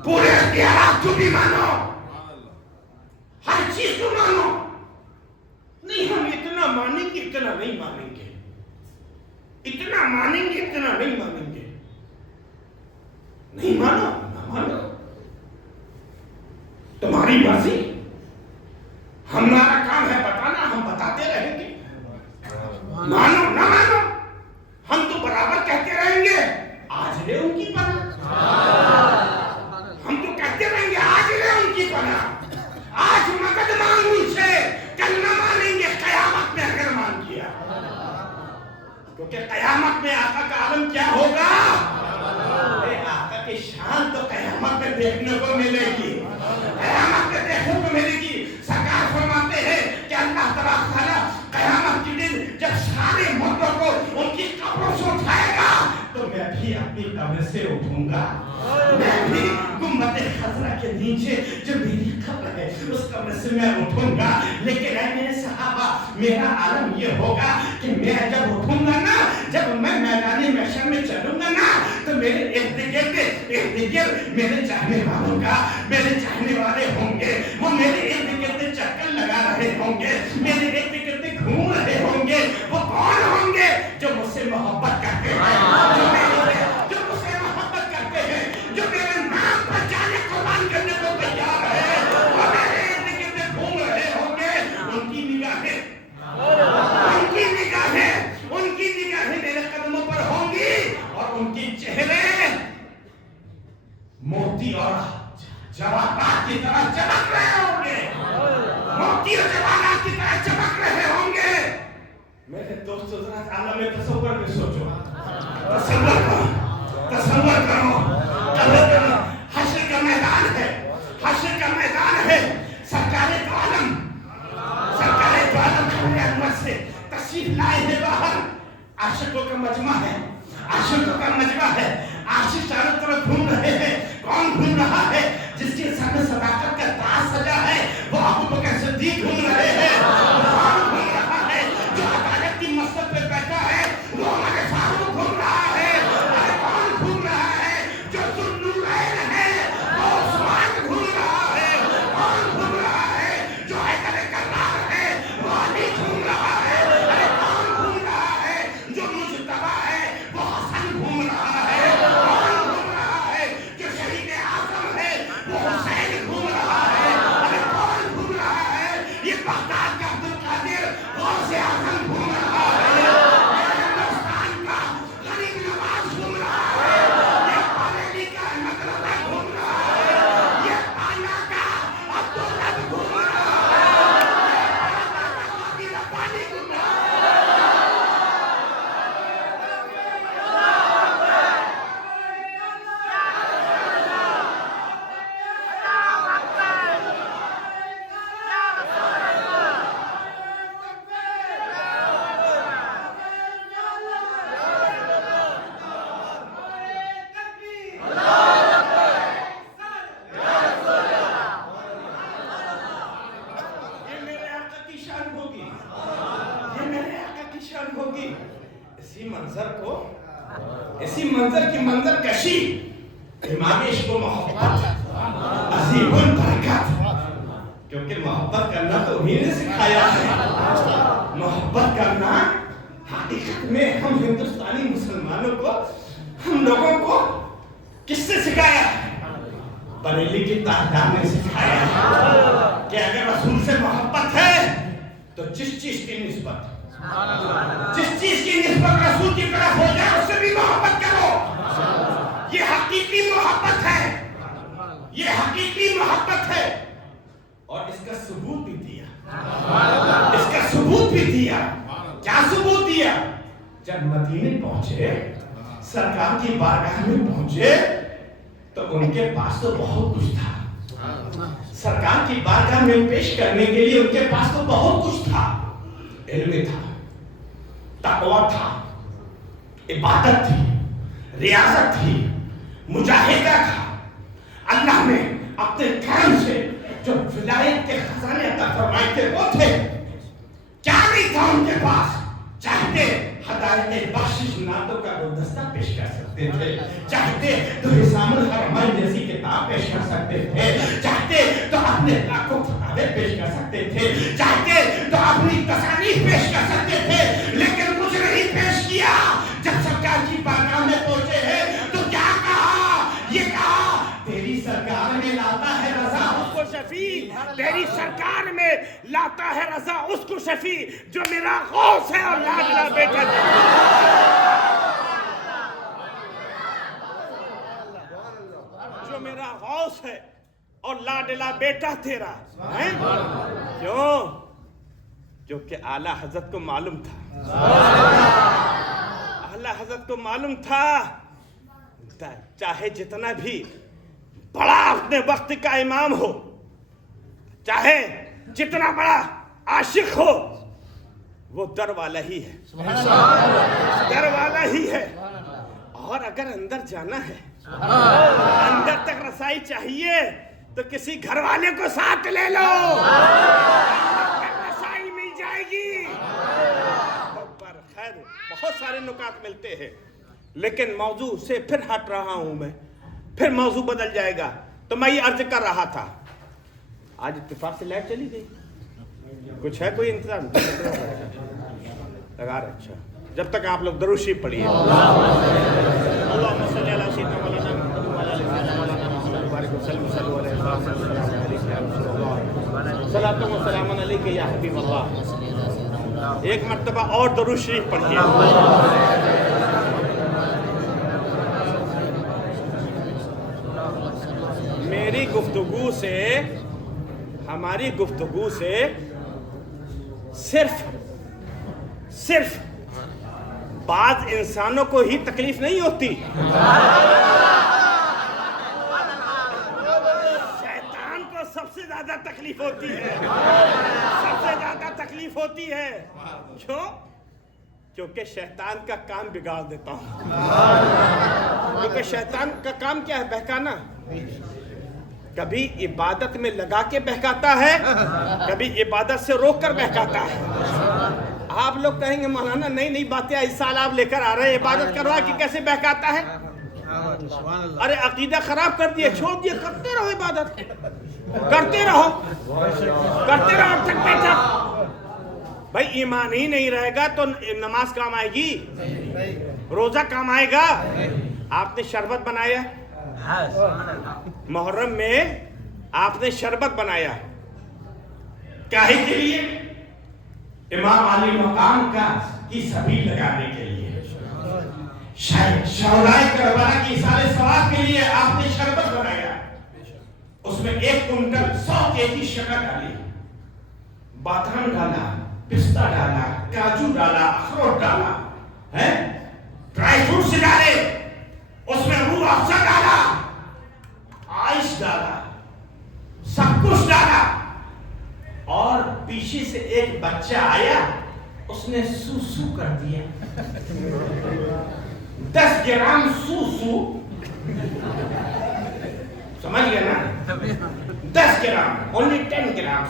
پورے اختیارات کو بھی مانو، ہر چیز کو مانو. نہیں ہم اتنا مانیں گے، اتنا نہیں مانیں گے، اتنا مانیں گے، اتنا نہیں مانیں گے. نہیں مانو، نہ مانو، تمہاری مرضی. ہمارا کام ہے بتانا، ہم بتاتے رہیں گے. مانو نہ مانو، ہم تو برابر کہتے رہیں گے آج لے ان کی پناہ، ہم تو کہتے رہیں گے آج لے ان کی پناہ، آج مدد مانگ ان سے، کل نہ مانیں گے قیامت میں اگر مان کیا. کیونکہ قیامت میں آقا کا عالم کیا ہوگا؟ آقا کی شان تو قیامت میں دیکھنے کو ملے گی، قیامت میں دیکھنے کو ملے گی. سرکار فرماتے ہیں کہ اللہ تعالیٰ قیامت کے دن جب سارے مردوں کو ان کی قبروں سے اٹھائے گا تو میں بھی اپنی قبر سے اٹھوں گا، میں بھی گنبد خضرا کے نیچے جو میری قبر ہے اس قبر سے میں اٹھوں گا. لیکن اے میرے صحابہ، میرا عالم یہ ہوگا کہ میں جب اٹھوں گا نا، جب میں میدان محشر میں چلوں گا نا، تو میرے ارد گرد میرے چاہنے والوں کا، میرے چاہنے والے ہوں گے، وہ میرے ارد گرد چکر لگا رہے ہوں گے، میرے ارد گرد گھوم رہے ہوں گے. وہ کون ہوں گے؟ جو مجھ سے محبت کرتے ہیں، جو مجھ سے محبت کرتے ہیں، جو میرے نام پر جانے قربان کرنے کو تیار ہے، وہ میرے ارد گرد گھوم رہے ہوں گے. ان کی نگاہیں، ان کی نگاہیں، ان کی نگاہیں میرے قدموں پر ہوں گی، اور ان کی چہرے موتی اور جواہرات کی طرح چمک رہے ہوں گے، موتی اور جواہرات کی طرح چمک رہے ہوں گے. میرے دوستو ذرا عالم تصور میں سوچو، تصور کرو، تصور کرو، حشر کا میدان ہے، حشر کا میدان ہے. سرکار دو عالم، سرکار دو عالم خبر انور سے تشریف لائے ہیں باہر. عاشقوں کا مجمع ہے، عاشقوں کا مجمع ہے. عاشق چاروں طرف گھوم رہے ہیں. کون گھوم رہا ہے؟ جس کے سر میں صداقت کا تاج سجا ہے وہ ہوگی. اسی منظر کی منظر کشی امام عشق و محبت عظیم البرکت. کیونکہ محبت کرنا تو انہیں نے سکھایا ہے. محبت کرنا حقیقت میں ہم ہندوستانی مسلمانوں کو, ہم لوگوں کو کس سے سکھایا ہے؟ بریلی کی تاجدار نے سکھایا ہے کہ اگر رسول سے محبت ہے تو جس چیز کی نسبت رسول کی طرف ہو جائے اس سے بھی محبت کرو. یہ حقیقی محبت ہے, یہ حقیقی محبت ہے. اور اس کا ثبوت بھی دیا, کیا ثبوت دیا؟ جب مدینے پہنچے, سرکار کی بارگاہ میں پہنچے تو ان کے پاس تو بہت کچھ تھا. سرکار کی بارگاہ میں پیش کرنے کے لیے ان کے پاس تو بہت کچھ تھا. علم تھا, تقوی تھا, عبادت تھی, ریاضت تھی, مجاہدہ تھا. اللہ نے اپنے کرم سے جو ولایت کے خزانے عطا فرمائے تھے وہ تھے. کیا نہیں تھا ان کے پاس؟ چاہتے ہدایت بخشش نعتوں کا گلدستہ پیش کر سکتے تھے, چاہتے تو حسام الحرمین جیسی کتاب پیش کر سکتے تھے, چاہتے تو اپنے لاکھوں فتاوے پیش کر سکتے تھے, چاہتے تو اپنی تصانیف پیش کر سکتے تھے, لیکن کچھ نہیں پیش کیا. جب سرکار کی بارگاہ میں پہنچے ہیں تو کیا کہا؟ یہ کہا تیری سرکار میں لاتا ہے رضا اس کو شفیع, تیری سرکار میں لاتا ہے رضا اس کو شفیع جو میرا غوث ہے اور لاڈلا بیٹا ہے. جو میرا غوث ہے اور لاڈلا بیٹا تیرا ہے. کیوں؟ کیونکہ اعلیٰ حضرت کو معلوم تھا, اعلیٰ حضرت کو معلوم تھا چاہے جتنا بھی بڑا اپنے وقت کا امام ہو, چاہے جتنا بڑا عاشق ہو, وہ در والا ہی ہے, در والا ہی ہے. اور اگر اندر جانا ہے, اندر تک رسائی چاہیے تو کسی گھر والے کو ساتھ لے لو, رسائی مل جائے گی. پر خیر بہت سارے نکات ملتے ہیں, لیکن موضوع سے پھر ہٹ رہا ہوں میں, پھر موضوع بدل جائے گا. تو میں یہ عرض کر رہا تھا, آج اتفاق سے لائٹ چلی گئی, کچھ ہے کوئی انتظام لگا رہے؟ اچھا, جب تک آپ لوگ درود شریف پڑھیے. اللہم صلی علی سیدنا مولانا محمد وعلی آلہ سیدنا مولانا محمد وبارک وسلم صلو علیہ وسلم. صلاۃ و سلام علیک یا حبیب اللہ. ایک مرتبہ اور درود شریف پڑھیے. میری گفتگو سے, ہماری گفتگو سے صرف بعض انسانوں کو ہی تکلیف نہیں ہوتی, شیطان کو سب سے زیادہ تکلیف ہوتی ہے, سب سے زیادہ تکلیف ہوتی ہے. کیوں؟ کیونکہ شیطان کا کام بگاڑ دیتا ہوں. کیونکہ شیطان کا کام کیا ہے؟ بہکانا. کبھی عبادت میں لگا کے بہکاتا ہے, کبھی عبادت سے روک کر بہکاتا ہے. آپ لوگ کہیں گے مولانا نئی نئی باتیں اس سال آپ لے کر آ رہے ہیں, عبادت کروا کے کیسے بہکاتا ہے؟ ارے عقیدہ خراب کر دیے, چھوڑ دیے, کرتے رہو عبادت, کرتے رہو تک بیٹھا. بھائی ایمان ہی نہیں رہے گا تو نماز کام آئے گی, روزہ کام آئے گا. آپ نے شربت بنایا محرم میں, آپ نے شربت بنایا کاہے کے لیے؟ امام علی مقام کی سبیل لگانے کے لیے, شہدائے کربلا کی اصالِ ثواب کے لیے آپ نے شربت بنایا. اس میں 1 کنٹل 100 کیجی شکر ڈالی, بادام ڈالا, پستہ ڈالا, کاجو ڈالا, اخروٹ ڈالا, ڈرائی فروٹس ڈالے, اس میں روح افزا ڈالا, آئس ڈالا, سب کچھ ڈالا. اور پیچھے سے ایک بچہ آیا, اس نے سو کر دیا. 10 گرام سو سمجھ گیا نا, 10 گرام, only 10 گرام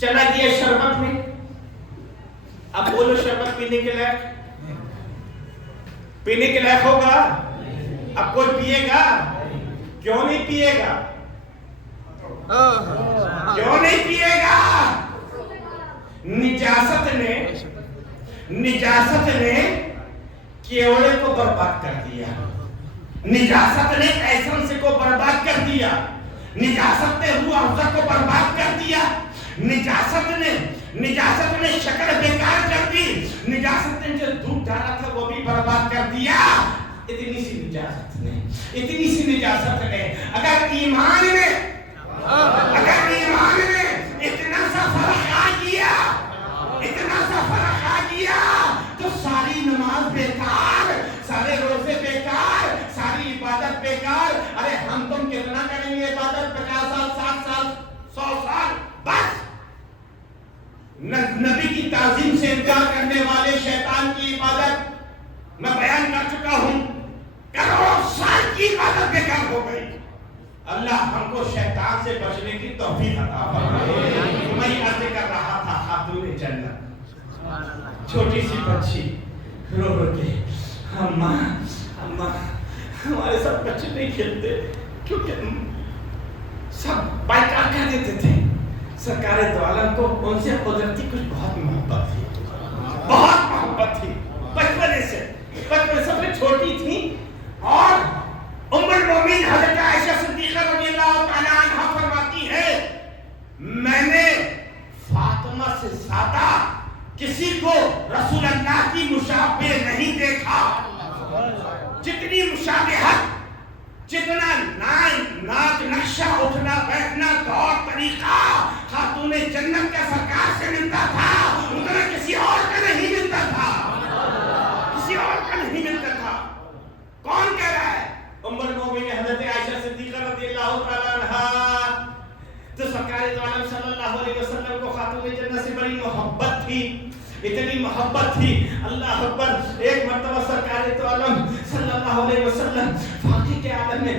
چلا گیا شربت میں. اب بولو شربت پینے کے لائق، پینے کے لائق ہوگا؟ اب کوئی پیے گا؟ کیوں نہیں پیے گا؟ کیوں نہیں پیے گا؟ نجاست نے کیوڑے کو برباد کر دیا، نجاست نے ایسن سے کو برباد کر دیا، نجاست نے روح افزا کو برباد کر دیا، نجاست نے شکل بیکار کر دی، نجاست نے جو دودھ ڈالا تھا وہ بھی برباد کر دیا۔ اتنی سی نجاست نے اگر ایمان نے اتنا سا فرق آ گیا تو ساری نماز بیکار، سارے روزے بیکار، ساری عبادت بیکار۔ ارے ہم تم کتنا کریں گے عبادت؟ 50 سال، 60 سال، 100 سال، بس۔ نبی کی تعظیم سے انکار کرنے والے شیطان کی عبادت میں بیان کر چکا ہوں، کروڑوں سال کی عبادت بیکار ہو گئی۔ اللہ ہم کو شیطان سے بچنے کی توفیق عطا فرمائے۔ میں عرض کر رہا تھا خاتون جنت، چھوٹی سی بچی رو رو کے اماں ہمارے ساتھ بچے نہیں کھیلتے کیونکہ سب بائیکاٹ کر دیتے تھے۔ سرکار دو عالم کو ان سے قدرتی کچھ بہت محبت تھی، بچپن سب سے چھوٹی تھی۔ اور ام المومنین حضرت عائشہ صدیقہ رضی اللہ تعالی عنہا فرماتی ہے میں نے فاطمہ سے زیادہ کسی کو رسول اللہ کی مشابہ نہیں دیکھا، جتنی مشابہت، جتنا ناچ نقشہ، اٹھنا بیٹھنا، طور طریقہ خاتون جنت کا سرکار سے ملتا تھا، اتنا کسی اور کا نہیں ملتا تھا، کون کہہ رہا ہے؟ ام المومنین حضرت عائشہ صدیقہ رضی اللہ تعالی عنہا۔ تو سرکار دو عالم صلی اللہ علیہ وسلم کو خاتون جنت سے بڑی محبت تھی، اتنی محبت تھی۔ اللہ اکبر! ایک مرتبہ سرکار دو عالم صلی اللہ علیہ وسلم فاقے کے عالم میں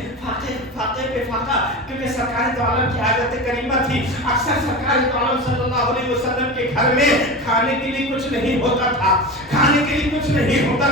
فاقے پہ فاقہ، کیونکہ سرکار دو عالم کی عادت کریمہ تھی، اکثر سرکار دو عالم صلی اللہ علیہ وسلم کے گھر میں کھانے کے لیے کچھ نہیں ہوتا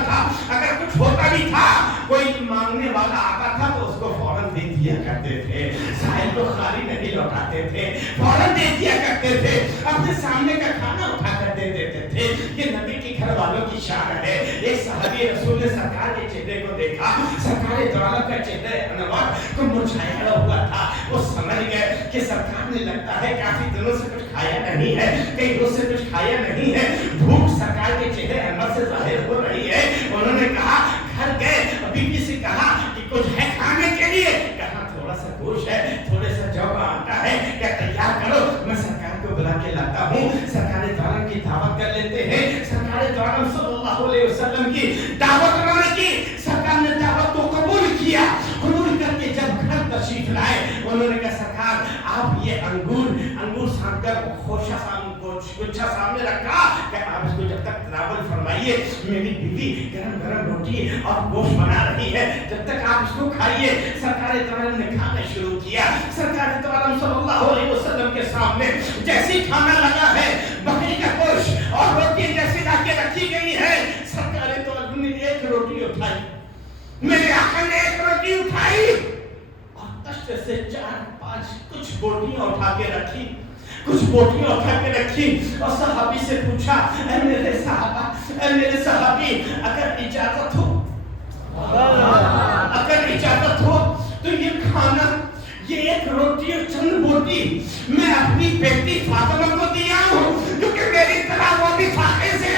تھا، اگر کچھ ہوتا بھی تھا، کوئی مانگنے والا آتا تھا تو اس کو فوراً دے دیا کرتے تھے، سائل کو خالی نہیں لوٹاتے تھے، فوراً دے دیا کرتے تھے، اپنے سامنے کا کھانا اٹھا کر دے دیتے تھے۔ یہ نبی کے گھر والوں کی شان ہے۔ ایک صحابی رسول نے سرکار کے چہرے کو دیکھا، سرکار دو عالم کا چہرہ انور کو مرجھایا ہوا تھا، وہ سمجھ گئے کہ سرکار نے لگتا ہے کافی دنوں سے کچھ کھایا نہیں ہے، کئی روز سے کچھ کھایا نہیں ہے، بھوک سرکار کے چہرے انور سے ظاہر ہو رہی ہے۔ انہوں نے کہا، گھر گئے، بیوی سے کہا کہ کچھ ہے کھانے کے لیے؟ کہا تھوڑا سا گوشت ہے، تھوڑے سا جو کا آٹا ہے، کیا تیار کرو، میں سرکار کو بلا کے لاتا ہوں۔ سرکار دو عالم کی دعوت کر لیتے ہیں۔ سرکار دو عالم صلی اللہ علیہ وسلم کی دعوت انہوں نے کی، سرکار نے دعوت کو قبول کیا، قبول کر کے جب گھر تشریف لائے، انہوں نے کہا سرکار آپ یہ انگور سان کر گچھا سامنے رکھا کہ آپ اس کو جب تک تناول فرمائیے، میری بیوی گرم روٹی اور گوشت بنا رہی ہے، جب تک آپ اس کو کھائیے۔ سرکار دو عالم نے کھانا شروع کیا۔ سرکار دو عالم صلی اللہ علیہ وسلم کے سامنے جیسی کھانا لگا ہے، بکری کا گوشت اور روٹی جیسی لا کے رکھی گئی ہے، سرکار دو عالم نے ایک روٹی اٹھائی، میرے آقا نے ایک روٹی اٹھائی اور تشت سے 4-5 کچھ بوٹیاں اٹھا کے رکھی، اور صحابی سے پوچھا، اے میرے صحابی، اگر اجازت ہو تو یہ کھانا، یہ ایک روٹی اور چند بوٹی میں اپنی بیٹی فاطمہ کو دیا ہوں، کیونکہ میری طرح وہ بھی فاقے سے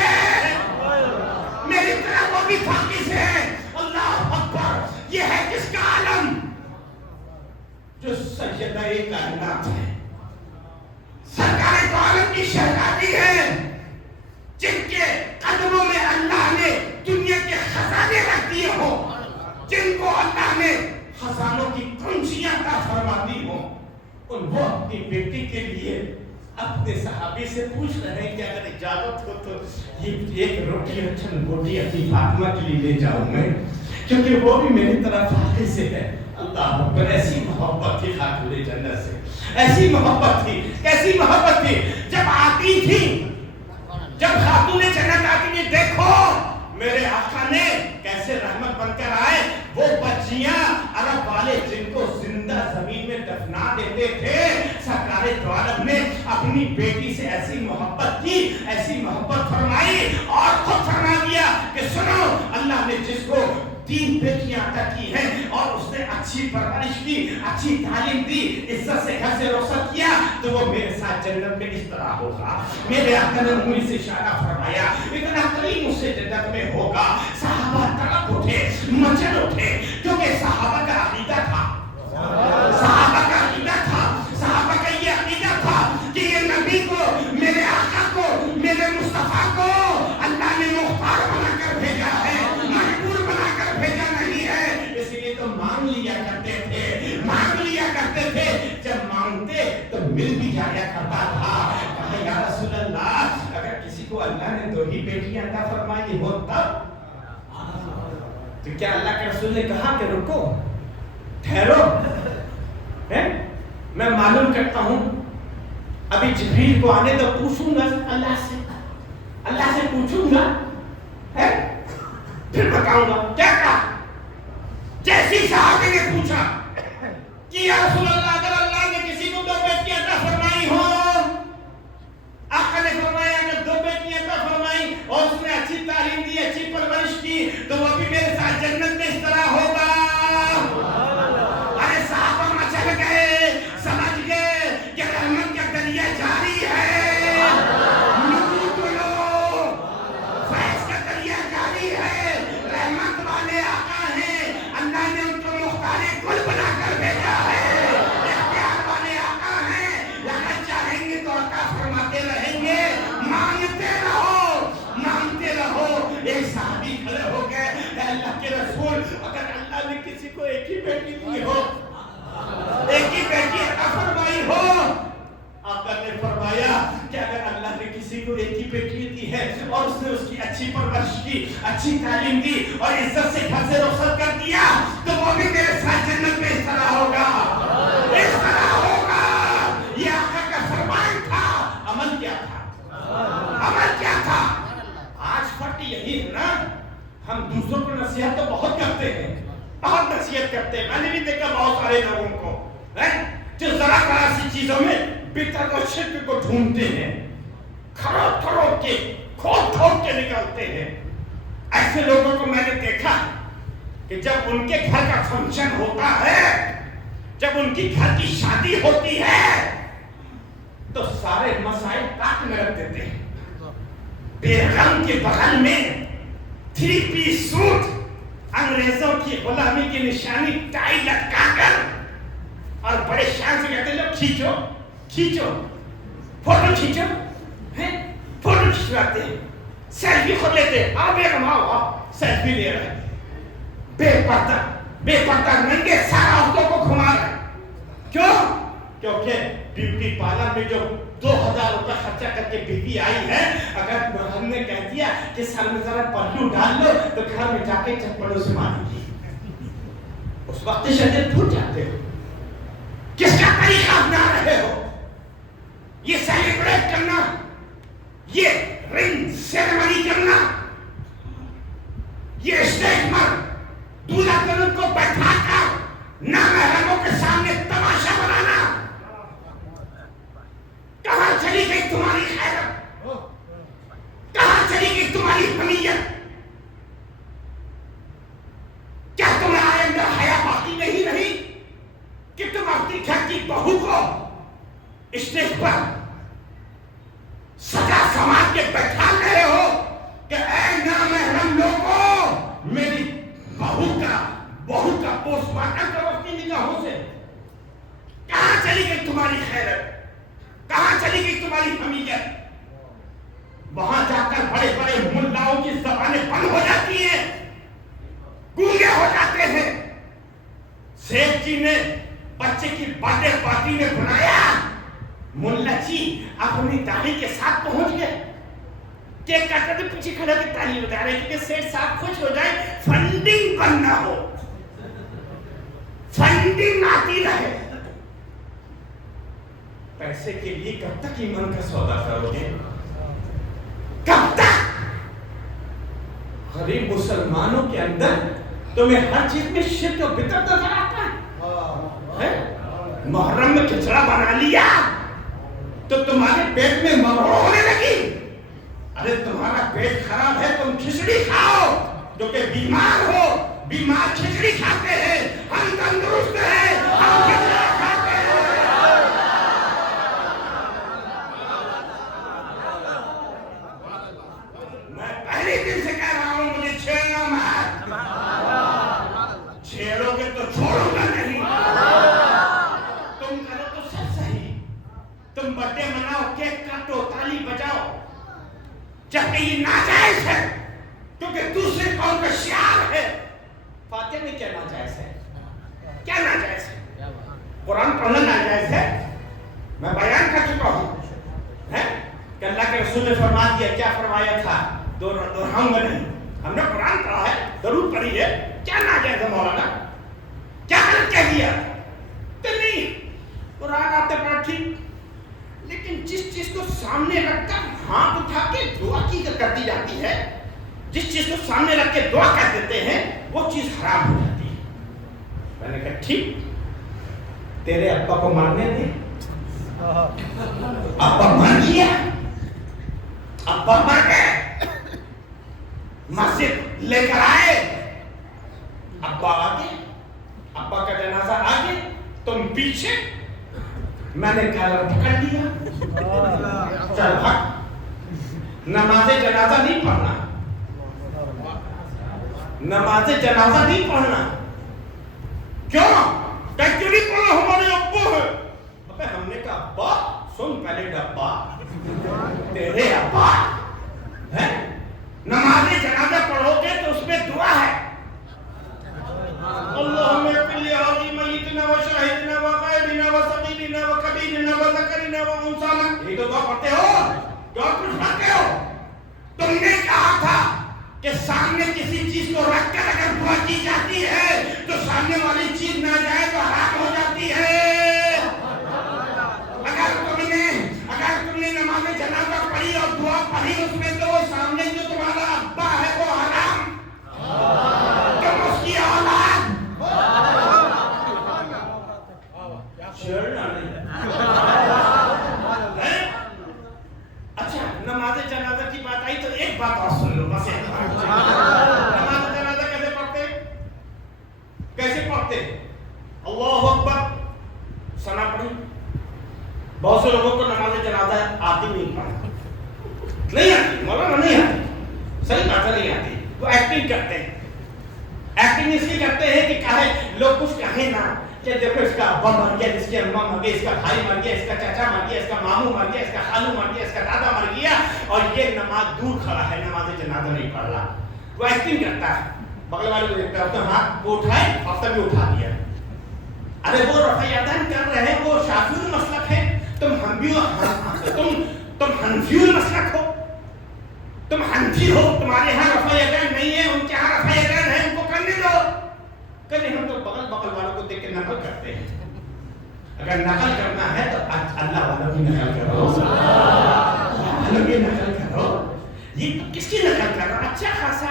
ہے، اللہ اکبر! یہ ہے کس کا عالم؟ جو سیدہ کائنات ہے، سرکار دو عالم کی شہزادی ہے، جن کے قدموں میں اللہ نے دنیا کے خزانے رکھ دیے ہوں، جن کو اللہ نے خزانوں کی کنجیاں عطا فرما دی ہوں، وہ اپنی بیٹی کے لیے اپنے صحابی سے پوچھ رہے ہیں کہ اگر اجازت ہو تو یہ ایک روٹی اور چند بوٹی اپنی فاطمہ کے لیے لے جاؤں میں، کیونکہ وہ بھی میری طرح فاقے سے ہے۔ اللہ اکبر! ایسی محبت تھی خاتون جنت سے، ایسی محبت تھی، کیسی محبت تھی؟ جب آتی تھی، جب خاتون جنت کہ دیکھو میرے آقا نے کیسے رحمت بن کر آئے. وہ بچیاں عرب والے جن کو زندہ زمین میں دفنا دیتے تھے, سرکار دو عالم نے اپنی بیٹی سے ایسی محبت کی, ایسی محبت فرمائی اور خود فرما دیا کہ سنو, اللہ نے جس کو 3 بیٹیاں عطا کی ہیں اور اس نے اچھی پرورش کی, اچھی تعلیم دی, عزت سے گھر سے رخصت کیا, تو وہ میرے ساتھ جنت میں اس طرح ہوگا. میرے آقا نے انگلی سے اشارہ فرمایا, اتنا قریب اس سے جنت میں ہوگا. صحابہ تڑپ اٹھے, مچل اٹھے, کیونکہ صحابہ کا عقیدہ تھا, صحابہ کا عقیدہ تھا, صحابہ کا یہ عقیدہ تھا کہ یہ نبی کو, میرے آقا کو, میرے مصطفیٰ کو اللہ نے مختار بنا کر بھیجا ہے, محبوب بنا کر بھیجا نہیں ہے. اس لیے تو مانگ لیا کرتے تھے, مانگ لیا کرتے تھے, جب مانگتے تو مل بھی جایا کرتا تھا. کہا یا رسول اللہ, اگر کسی کو اللہ نے 2 ہی بیٹیاں عطا فرمائی ہو تب, تو کیا اللہ کے رسول نے کہا کہ رکو, ٹھہرو, میں معلوم کرتا ہوں, ابھی جبریل کو آنے تو پوچھوں گا اللہ سے پوچھوں گا, پھر بتاؤں گا. کیا کہا؟ جیسی صحابی نے پوچھا کہ یا رسول اللہ, اگر اللہ نے کسی کو 2 بیٹیاں عطا فرمائی ہو, آقا نے فرمایا اگر 2 بیٹیاں عطا فرمائی اور اس نے اچھی تعلیم دی, اچھی پرورش کی, تو وہ بھی میرے ساتھ جنت میں اس طرح ہوگا. ارے صحابہ مچل گئے, سمجھ گئے کہ رحمت کا دریا جاری ہے, نور بولو, فیض کا دریا جاری ہے. رحمت والے آقا ہیں, اللہ نے ان کو مختار کل بنا کر بھیجا ہے. اختیار والے آقا ہیں, اگر چاہیں گے تو عطا فرماتے رہیں گے. مانگتے رہو, مانگتے رہو. ایک صحابی کھڑے ہو گئے, اے اللہ کے رسول, اگر اللہ نے کسی کو ایک ہی بیٹی دی ہو, ایک ہی بیٹی عطا فرمائی ہو, آقا نے فرمایا کہ اگر اللہ نے کسی کو ایک ہی بیٹی دی ہے اور اس نے اس کی اچھی پرورش کی, اچھی تعلیم دی اور عزت سے گھر سے رخصت کر دیا, تو وہ بھی میرے ساتھ جنت میں اس طرح ہوگا, اس طرح ہوگا. یہ آقا کا فرمان تھا. عمل کیا تھا؟ عمل کیا تھا؟ آج فرق یہی ہے نا, ہم دوسروں کو نصیحت تو بہت کرتے ہیں, بہت نصیحت کرتے ہیں. میں نے بھی دیکھا بہت سارے لوگوں کو جو ذرا ذرا سی چیزوں میں بدعت اور شرک کو ڈھونڈتے ہیں, کھروٹ کھروٹ کے, کھود کھود کے نکلتے ہیں. ایسے لوگوں کو میں نے دیکھا کہ جب ان کے گھر کا فنکشن ہوتا ہے, جب ان کی گھر کی شادی ہوتی ہے, تو سارے مسائل تاک میں رکھ دیتے ہیں. بیگم کے بغل میں 3 پیس سوٹ, انگریزوں کی غلامی کی نشانی ٹائی لٹکا کر, اور بڑے شان سے کہتے ہیں لوگ کھینچو کھینچو, فوٹو کھینچو, فوٹو کھینچواتے ہیں, سیلفی خود لیتے ہیں. آؤ بیگم آؤ, سیلفی لے رہے ہیں. بے پردہ ننگے سارا عورتوں کو گھما رہے ہیں. کیوں؟ کیونکہ بیوٹی پارلر میں جو 2000 روپے خرچہ کر کے بیوی آئی ہے, اگر ہم نے کہہ دیا کہ سر میں ذرا پلو ڈال لو, تو گھر میں جا کے چپڑوں سے ماریں گی. اس وقت شدید بھول جاتے ہو کس کا طریقہ اپنا رہے ہو. یہ سیلیبریٹ کرنا, یہ رنگ سیریمنی کرنا, یہ اسٹیج پر دولہا دلہن کو بیٹھا کر نامحرموں کے سامنے تماشا بنانا, کہاں چلی گئی تمہاری خیرت, کہاں چلی گئی تمہاری حمیت. کیا تمہیں آئندہ حیا باقی نہیں رہی کہ تم اپنی گھر کی بہو کو اسٹیج پر سجا سماج کے بیٹھا رہے ہو کہ اے نامحرم لوگوں, میری بہو کا پوسٹ مارٹم کرو اپنی نگاہوں سے. کہاں چلی گئی تمہاری خیرت, کہاں چلی گئی تمہاری حمیت. وہاں جا کر بڑے بڑے ملاؤں کی زبانیں بند ہو جاتی ہیں, گونگے ہو جاتے ہیں. شیخ جی نے بچے کی برتھ ڈے پارٹی میں بنایا, ملا جی اپنی داڑھی کے ساتھ پہنچ گئے, کیک کاٹتے تھے, پیچھے کھڑے کے تالی بتا رہے کہ سیٹ صاحب خوش ہو جائے, فنڈنگ بننا ہو, فنڈنگ آتی رہے. پیسے کے لیے کب تک ایمان کا سودا کرو گے, کب تک؟ غریب مسلمانوں کے اندر تمہیں ہر چیز میں شرک و بدعت نظر آتا ہے؟ محرم میں کھچڑا بنا لیا تو تمہارے پیٹ میں مروڑ ہونے لگی. ارے تمہارا پیٹ خراب ہے, تم کھچڑی کھاؤ. جو کہ بیمار ہو, بیمار کھچڑی کھاتے ہیں, ہم تندرست ہیں, ہم کھچڑا کھاتے ہیں. میں پہلے دن سے کہہ رہا ہوں مجھے چھیڑنا مت. چھیڑو گے تو چھوڑوں گا نہیں. تم کرو تو سب صحیح. تم برتھڈے مناؤ, کیک کاٹو, تالی بجاؤ, جبکہ یہ ناجائز ہے کیونکہ دوسرے قوم کا شعار ہے. فاتحہ میں کیا ناجائز ہے؟ کیا ناجائز ہے؟ قرآن پڑھنا ناجائز ہے؟ میں بیان کر چکا ہوں کہ اللہ کے رسول نے فرما دیا. کیا فرمایا تھا؟ دہراؤں گا نہیں. ہم نے قرآن پڑھا ہے, ضرور پڑھی ہے. کیا ناجائز ہے مولانا؟ کیا غلط کہہ دیا؟ تو نہیں, قرآن آپ نے پڑھا ٹھیک, لیکن جس چیز کو سامنے رکھ کر ہاتھ اٹھا کے دعا کی کر دی جاتی ہے, جس چیز کو سامنے رکھ کے دعا کر دیتے ہیں, وہ چیز حرام ہو جاتی ہے. میں نے کہا ٹھیک, تیرے ابا کو ماننے دے. ابا مان گیا, ابا مر گئے, مسجد لے کر آئے, ابا آگے, ابا کا جنازہ آگے, تم پیچھے. میں نے کہا پکڑ لیا, چل بھاگ. نماز جنازہ نہیں پڑھنا, نماز جنازہ نہیں پڑھنا. کیوں؟ کیوں نہیں پڑھنا؟ ہمارے ابا ہے. ابے ہم نے کہا ابا سن پہلے ڈبا, تیرے ابا ہے. نماز جنازہ پڑھو گے تو اس میں دعا ہے, اللہم اغفر لہذی میتنا و شاہدنا و غائبنا و صغیرنا و کبیرنا و ذکرنا و انثانا. یہ تو دعا پڑھتے ہو, دعا کچھ پڑھتے ہو. تم نے کہا تھا کہ سامنے کسی چیز کو رکھ کر اگر دعا کی جاتی ہے تو سامنے والی چیز نہ جائے تو حرام ہو جاتی ہے. اگر تم نے نماز جنازہ پڑھی اور دعا پڑھی اس میں, تو وہ سامنے جو تمہارا ابا ہے وہ حرام, تم اس کی اولاد. اچھا, نماز جنازہ کی بات آئی تو ایک بات اور سن لو بس. نماز جنازہ کیسے پڑھتے؟ کیسے پڑھتے؟ اللہ اکبر ثنا پڑھی. بہت سے لوگوں کو نماز جنازہ آتی نہیں پڑھا, نہیں آتی, مولانا نہیں آتی. صحیح بات ہے, نہیں آتی. وہ ایکٹنگ کرتے ہیں. ایکٹنگ اس لیے کرتے ہیں کہ کہے لوگ کچھ کہیں نا کہ دیکھو اس کا ابا مر گیا, اس کی اماں مر گئی, اس کا بھائی مر گیا, اس کا چچا مر گیا, اس کا ماموں مر گیا, اس کا خالو مر گیا, اس کا دادا مر گیا, اور یہ نماز دور کھڑا ہے, نماز جنازہ نہیں پڑھ رہا. وہ ایکٹنگ کرتا ہے. بغل والے کو دیکھتا ہے, ہاتھ وہ اٹھائے, ہفتہ بھی اٹھا دیا. ارے وہ رفع یدین کر رہے ہیں, وہ شافعی المسلک ہے, تم حنفی المسلک ہو, تم حنفی ہو, تمہارے یہاں رفع یدین نہیں ہے, ان کے یہاں رفع یدین ہے, ان کو کرنے دو. کہ ہم تو بغل والوں کو دیکھ کے نقل کرتے ہیں. اگر نقل کرنا ہے تو اللہ والوں کی نقل کرو, والوں کی نقل کرو. یہ کس کی نقل کر رہا؟ اچھا خاصا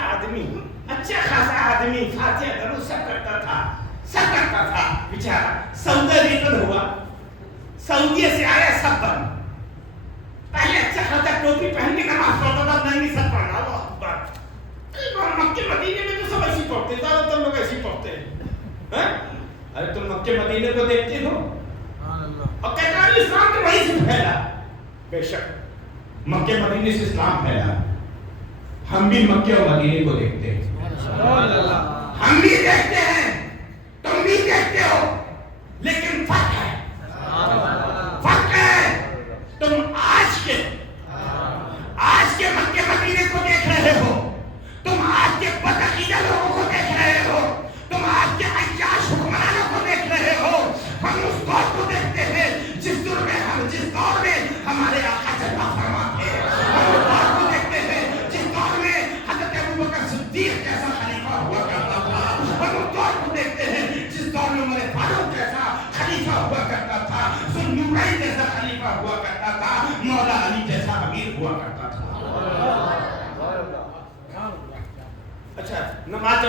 آدمی فاتحہ درود سب کرتا تھا بیچارہ. سعودی ریٹن ہوا, سعودی سے آیا سب بند. پہلے اچھا خاصا ٹوپی پہن کے نماز پڑھتا تھا, نہیں سب پڑھنا. اللہ اکبر. مکے مدینے میں تو سب ایسی پڑھتے, زیادہ تر لوگ ایسی پڑھتے ہیں. ارے تم مکے مدینے کو دیکھتے ہو اور کہتے ہیں اسلام تو وہیں سے پھیلا. بے شک مکے مدینے سے اسلام پھیلا. ہم بھی مکے اور مدینے کو دیکھتے ہیں, ہم بھی دیکھتے ہیں, تم بھی دیکھتے ہو, لیکن فرق ہے. تم آج کے مکے مدینے کو دیکھ رہے ہو, تم آج کے بدعقیدہ لوگوں کو دیکھ رہے ہو, تم آج کے عیاش حکمرانوں کو دیکھ رہے ہو. ہم اس دور کو دیکھتے ہیں جس دور میں ہمارے آقا جلوہ فرما تھے. ہم اس دور کو دیکھتے ہیں جس دور میں حضرت ابوبکر صدیق جیسا خلیفہ ہوا کرتا تھا. ہم اس دور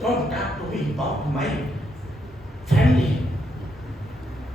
don't talk to me about my family,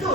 2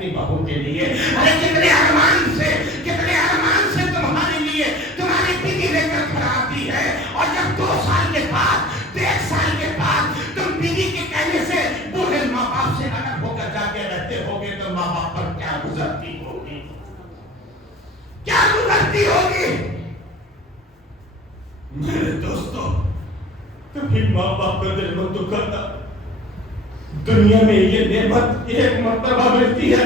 اپنی بہو کے لیے. ارے کتنے ارمان سے تمہارے لیے تمہاری بیوی لے کر گھر آتی ہے, اور جب 2 سال کے بعد 1 سال کے بعد تم بیوی کے کہنے سے بوڑھے ماں باپ سے الگ ہو کر جا کے رہتے ہوگے تو ماں باپ پر کیا گزرتی ہوگی, کیا گزرتی ہوگی. میرے دوستو, کبھی ماں باپ کا دل مت دکھاتا. دنیا میں یہ نعمت ایک مرتبہ ملتی ہے,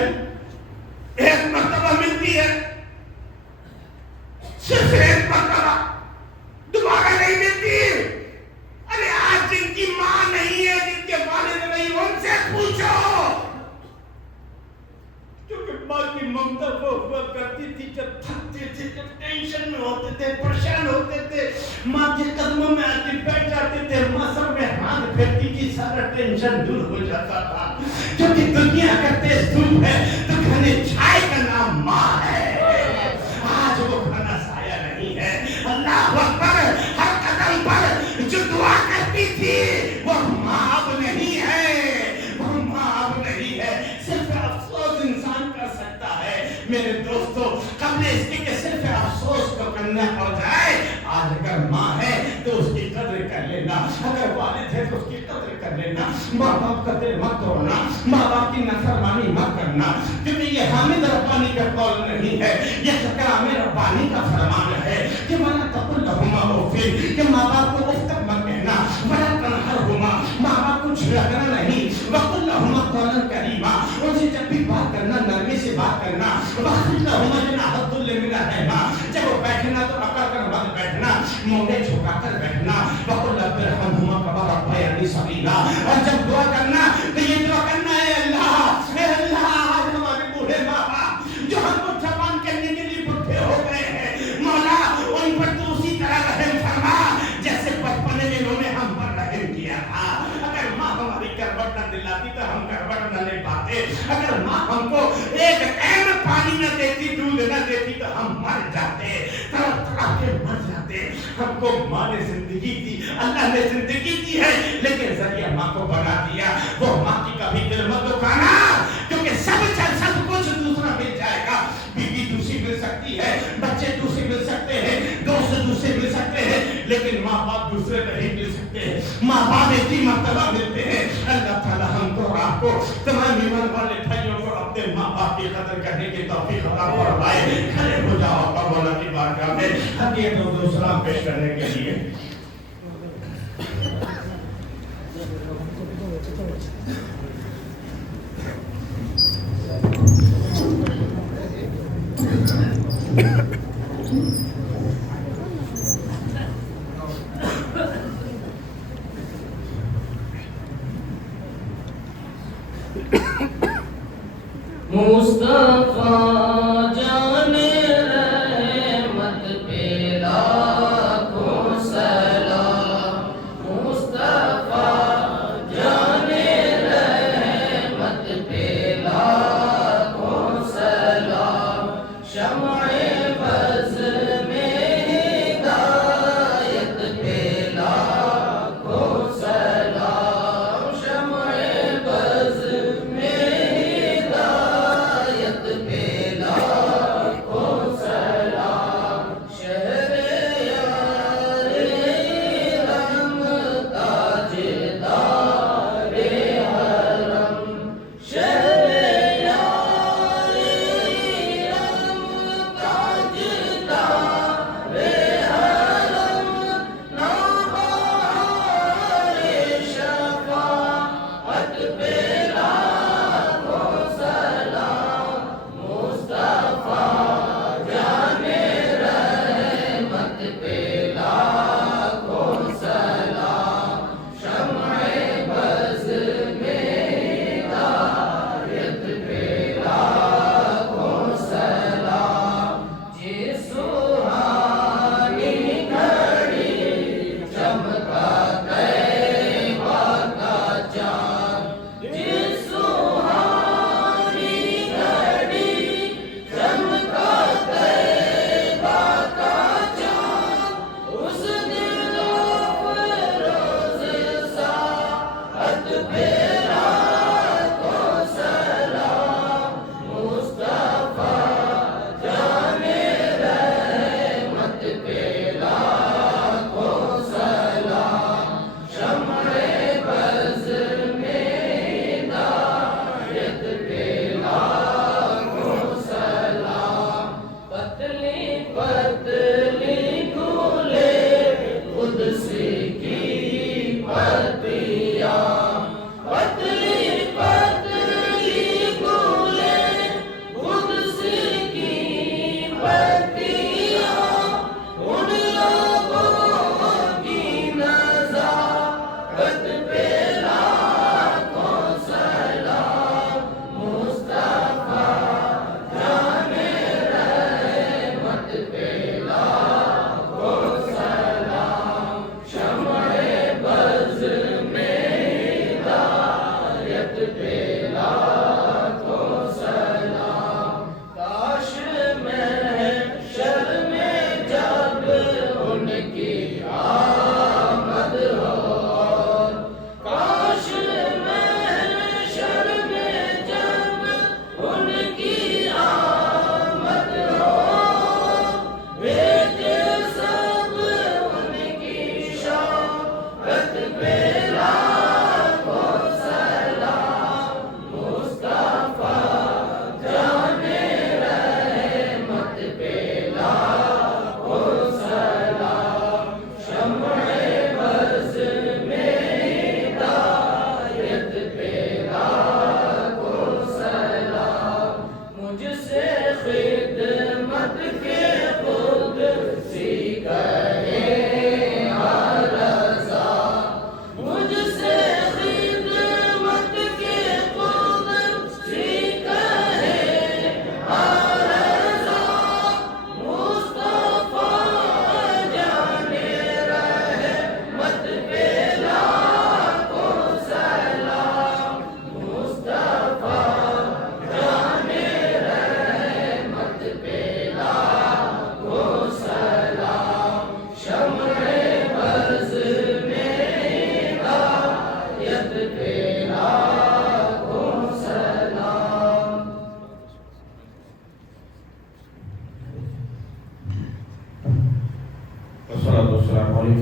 ایک مرتبہ ملتی ہے, صرف ایک مرتبہ, دوبارہ نہیں ملتی. ارے آج جن کی ماں نہیں ہے, جن کے والد نہیں, ان سے پوچھو. کیونکہ ماں کی ممتا وہ ہوا کرتی تھی جب تھکتے تھے, جب ٹینشن میں ہوتے تھے, پریشان ہوتے تھے, ماں کے قدموں میں آ کے بیٹھ جاتے تھے, ماں سر میں ہاتھ پھیرتی تھی, سارا ٹینشن دور ہو جاتا تھا. کیونکہ دنیا کا تیز دھوپ ہے تو کھانے چھائے کا نام ماں ہے. آج وہ کھانا سایہ نہیں ہے. اللہ اکبر, ہر قدم پر جو دعا کرتی تھی وہ ماں اب نہیں ہے, وہ ماں اب نہیں ہے. صرف افسوس انسان کر سکتا ہے. میرے دوستو, قبل اس کے کہ صرف افسوس کو کرنا پڑ جائے, آج اگر ماں ہے تو اس کی قدر کر لینا, اگر والد ہے تو اس کی قدر کر لینا. ماں باپ کا دل مت توڑنا, ماں باپ کی نافرمانی مت کرنا, کیونکہ یہ حامد ربانی کا قول نہیں ہے, یہ کلام ربانی کا فرمان ہے کہ وَلَا تَقُلْ لَهُمَا أُفٍّ, کہ ماں باپ کو اف تک مت کہنا. وَلَا تَنْهَرْهُمَا, ماں باپ کو جھڑکنا نہیں. وَقُلْ لَهُمَا قَوْلًا كَرِيمًا, ان سے جب بھی بات کرنا نرمی سے بات کرنا. وَاخْفِضْ لَهُمَا جَنَاحَ الذُّلِّ مِنَ الرَّحْمَةِ, جب وہ بیٹھنا تو اکڑ کر مت بیٹھنا, مونڈے جھکا کر بیٹھنا. وَقُلْ رَبِّ ارْحَمْهُمَا كَمَا رَبَّيَانِي صَغِيرًا, اور جب دعا کرنا تو یہ دعا کرنا ہے, اے اللہ آج ہمارے بوڑھے ماں باپ جو ہم کو جوان کرنے کے لیے بڈھے ہو گئے ہیں, مولا ان پر تو اسی طرح رحم فرما جیسے بچپن میں انہوں نے ہم پر رحم کیا تھا. اگر ماں ہماری کروٹ نہ دلاتی تو ہم کروٹ نہ لے پاتے. اگر ماں ہم کو ایک اہم پانی نہ دیتی, دودھ نہ دیتی تو ہم مر جاتے, تڑپ تڑپ کے مر جاتے. ہم کو ماں نے زندگی دی, اللہ نے زندگی دی ہے, لیکن ذریعہ ماں کو بنا دیا. وہ ماں کی کبھی دل مت دکھانا, کیونکہ سب کچھ دوسرا مل جائے گا. بیوی دوسری مل سکتی ہے, بچے دوسرے مل سکتے ہیں, دوست دوسرے مل سکتے ہیں, لیکن ماں باپ دوسرے نہیں مل سکتے ہیں. ماں باپ ایک ہی مرتبہ ملتے ہیں. اللہ تعالیٰ ہم کو, آپ کو, تمام ایمان والے بھائیوں کو اپنے ماں باپ کی قدر کرنے کی توفیق عطا فرمائے. کھڑے ہو جاؤ آپ مولا کی بارگاہ میں ہدیہ دو سلام پیش کرنے کے لیے. مصطفیٰ جان رحمت پہ لاکھوں سلام, مصطفیٰ جان رحمت پہ لاکھوں سلام, شمع بز میں ہدایت پہ لاکھوں سلام, شمع بز میں ہدایت پہ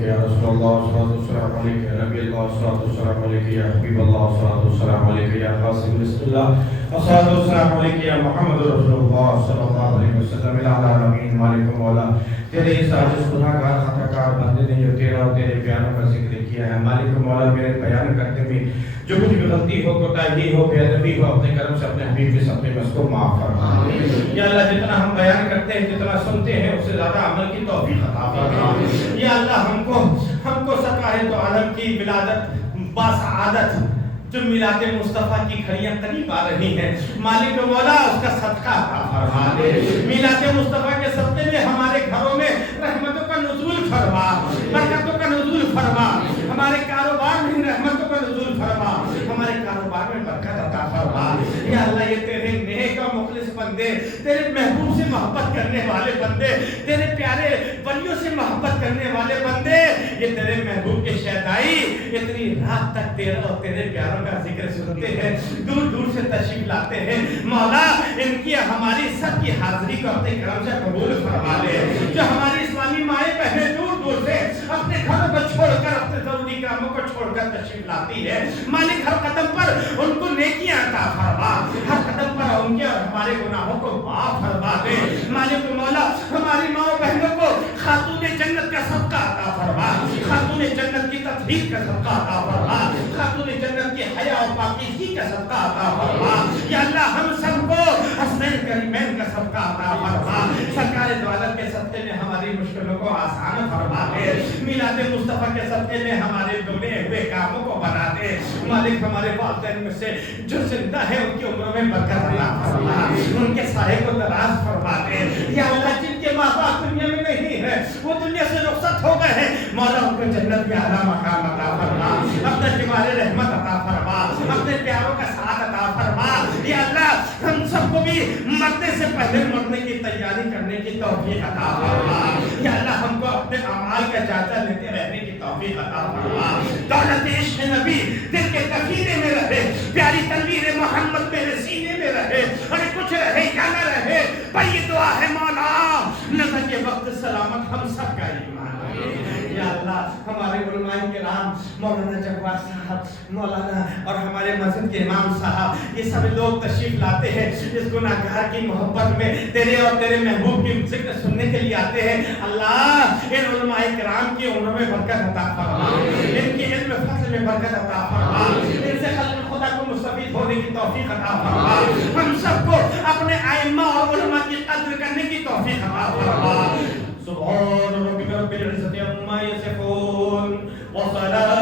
علیکہ یا رسول اللہ صلاۃ والسلام علیکہ یا نبی اللہ صلاۃ والسلام علیکہ یا حبیب اللہ صلاۃ والسلام علیکہ یا قاسم بسم اللہ صلاۃ والسلام علیکہ یا محمد رسول اللہ صلی اللہ علیہ وسلم الی العالمین مالک مولا تیرے اس عاجز گناہ گار خطا کار بندے نے جو تیرا اور تیرے بیانوں کا ذکر کیا ہے مالک مولا میرے بیان کرتے میں جو کچھ بھی غلطی ہو کوتاہی ہو بے ادبی ہو اپنے کرم سے اپنے حبیب کے سامنے میں اس کو معاف فرما یا اللہ جتنا ہم بیان کرتے ہیں جتنا سنتے ہیں اس سے زیادہ عمل کی توفیق عطا فرما یا اللہ ہم کو سکائے تو عالم کی ولادت باسعادت جو میلاد مصطفیٰ کی گھڑیاں قریب آ رہی ہیں مالک مولا اس کا صدقہ عطا فرما دے میلاد مصطفیٰ کے صدقے میں ہمارے گھروں میں رحمتوں کا نزول فرما برکتوں کا نزول فرما ہمارے کاروبار میں رحمتوں کا نزول فرما ہمارے کاروبار میں برکت عطا فرما یا اللہ یہ تیرے نیک اور مخلص بندے تیرے محبوب سے محبت کرنے والے بندے تیرے پیارے ولیوں سے محبت کرنے والے بندے یہ تیرے محبوب کے شہدائی اتنی رات تک تیرا اور تیرے پیاروں کا ذکر سنتے ہیں دور دور سے تشریف لاتے ہیں مولا ان کی ہماری سب کی حاضری کو اپنے کرم سے قبول فرما لے جو ہماری اسلامی مائیں بہنیں دور دور سے اپنے گھروں کو چھوڑ کر اپنے ضروری کاموں کو چھوڑ کر تشریف لاتی ہے مالک ہر قدم پر ان کو نیکیاں عطا فرما ہر قدم پر ان کے اور ہمارے گناہوں کو معاف فرما دے مالک مولا ہماری ماں بہنوں کو خاتون جنت کا صدقہ عطا فرما خاتون جنت کی تطہیر کا صدقہ عطا فرما خاتون جنت کی حیا اور پاکیزگی کا صدقہ عطا فرما یا اللہ ہم سب کو حسنین کریمین کا صدقہ عطا فرما سرکار دو عالم کے صدقے میں ہماری مشکلوں کو آسان فرما دے میلاد مصطفیٰ کے صدقے میں ہمارے دبے ہوئے کاموں کو بنا دے مالک ہمارے والدین میں سے جو زندہ ہے ان کی عمروں میں برکت عطا فرما ان کے سائے کو دراز فرما دے یا اللہ جن کے ماں باپ دنیا میں نہیں ہے وہ دنیا سے رخصت ہو گئے ہیں مولا ان کو جنت میں اعلیٰ مقام عطا فرما اپنا جمال رحمت عطا فرما اپنے پیاروں کا ساتھ عطا فرما یا اللہ ہم سب کو بھی مرنے سے پہلے مرنے کی تیاری کرنے کی توفیق عطا فرما یا اللہ ہم کو اپنے اعمال کا جائزہ لیتے رہنے کی توفیق عطا فرما دولت عشق نبی دل کے کفینے میں رہے پیاری تنویر محمد میرے سینے میں رہے اور کچھ رہے یا نہ رہے پر یہ دعا ہے مولا نظر کے وقت سلامت ہم سب کا ایمان یا اللہ ہمارے علماء کرام مولانا جگوار صاحب مولانا اور ہمارے مسجد کے امام صاحب یہ سب لوگ تشریف لاتے ہیں اس گناہگار کی محبت میں تیرے اور تیرے محبوب کی ذکر سننے کے لیے آتے ہیں اللہ ان علماء کرام کی عمر میں برکت عطا فرما ان کے علم فضل میں برکت عطا فرما ان سے خلق خدا کو مستفید ہونے کی توفیق عطا فرما ہم سب کو اپنے ائمہ اور علماء کی قدر کرنے کی توفیق عطا فرما سبحان ربک رب العزت عما یصفون وسلام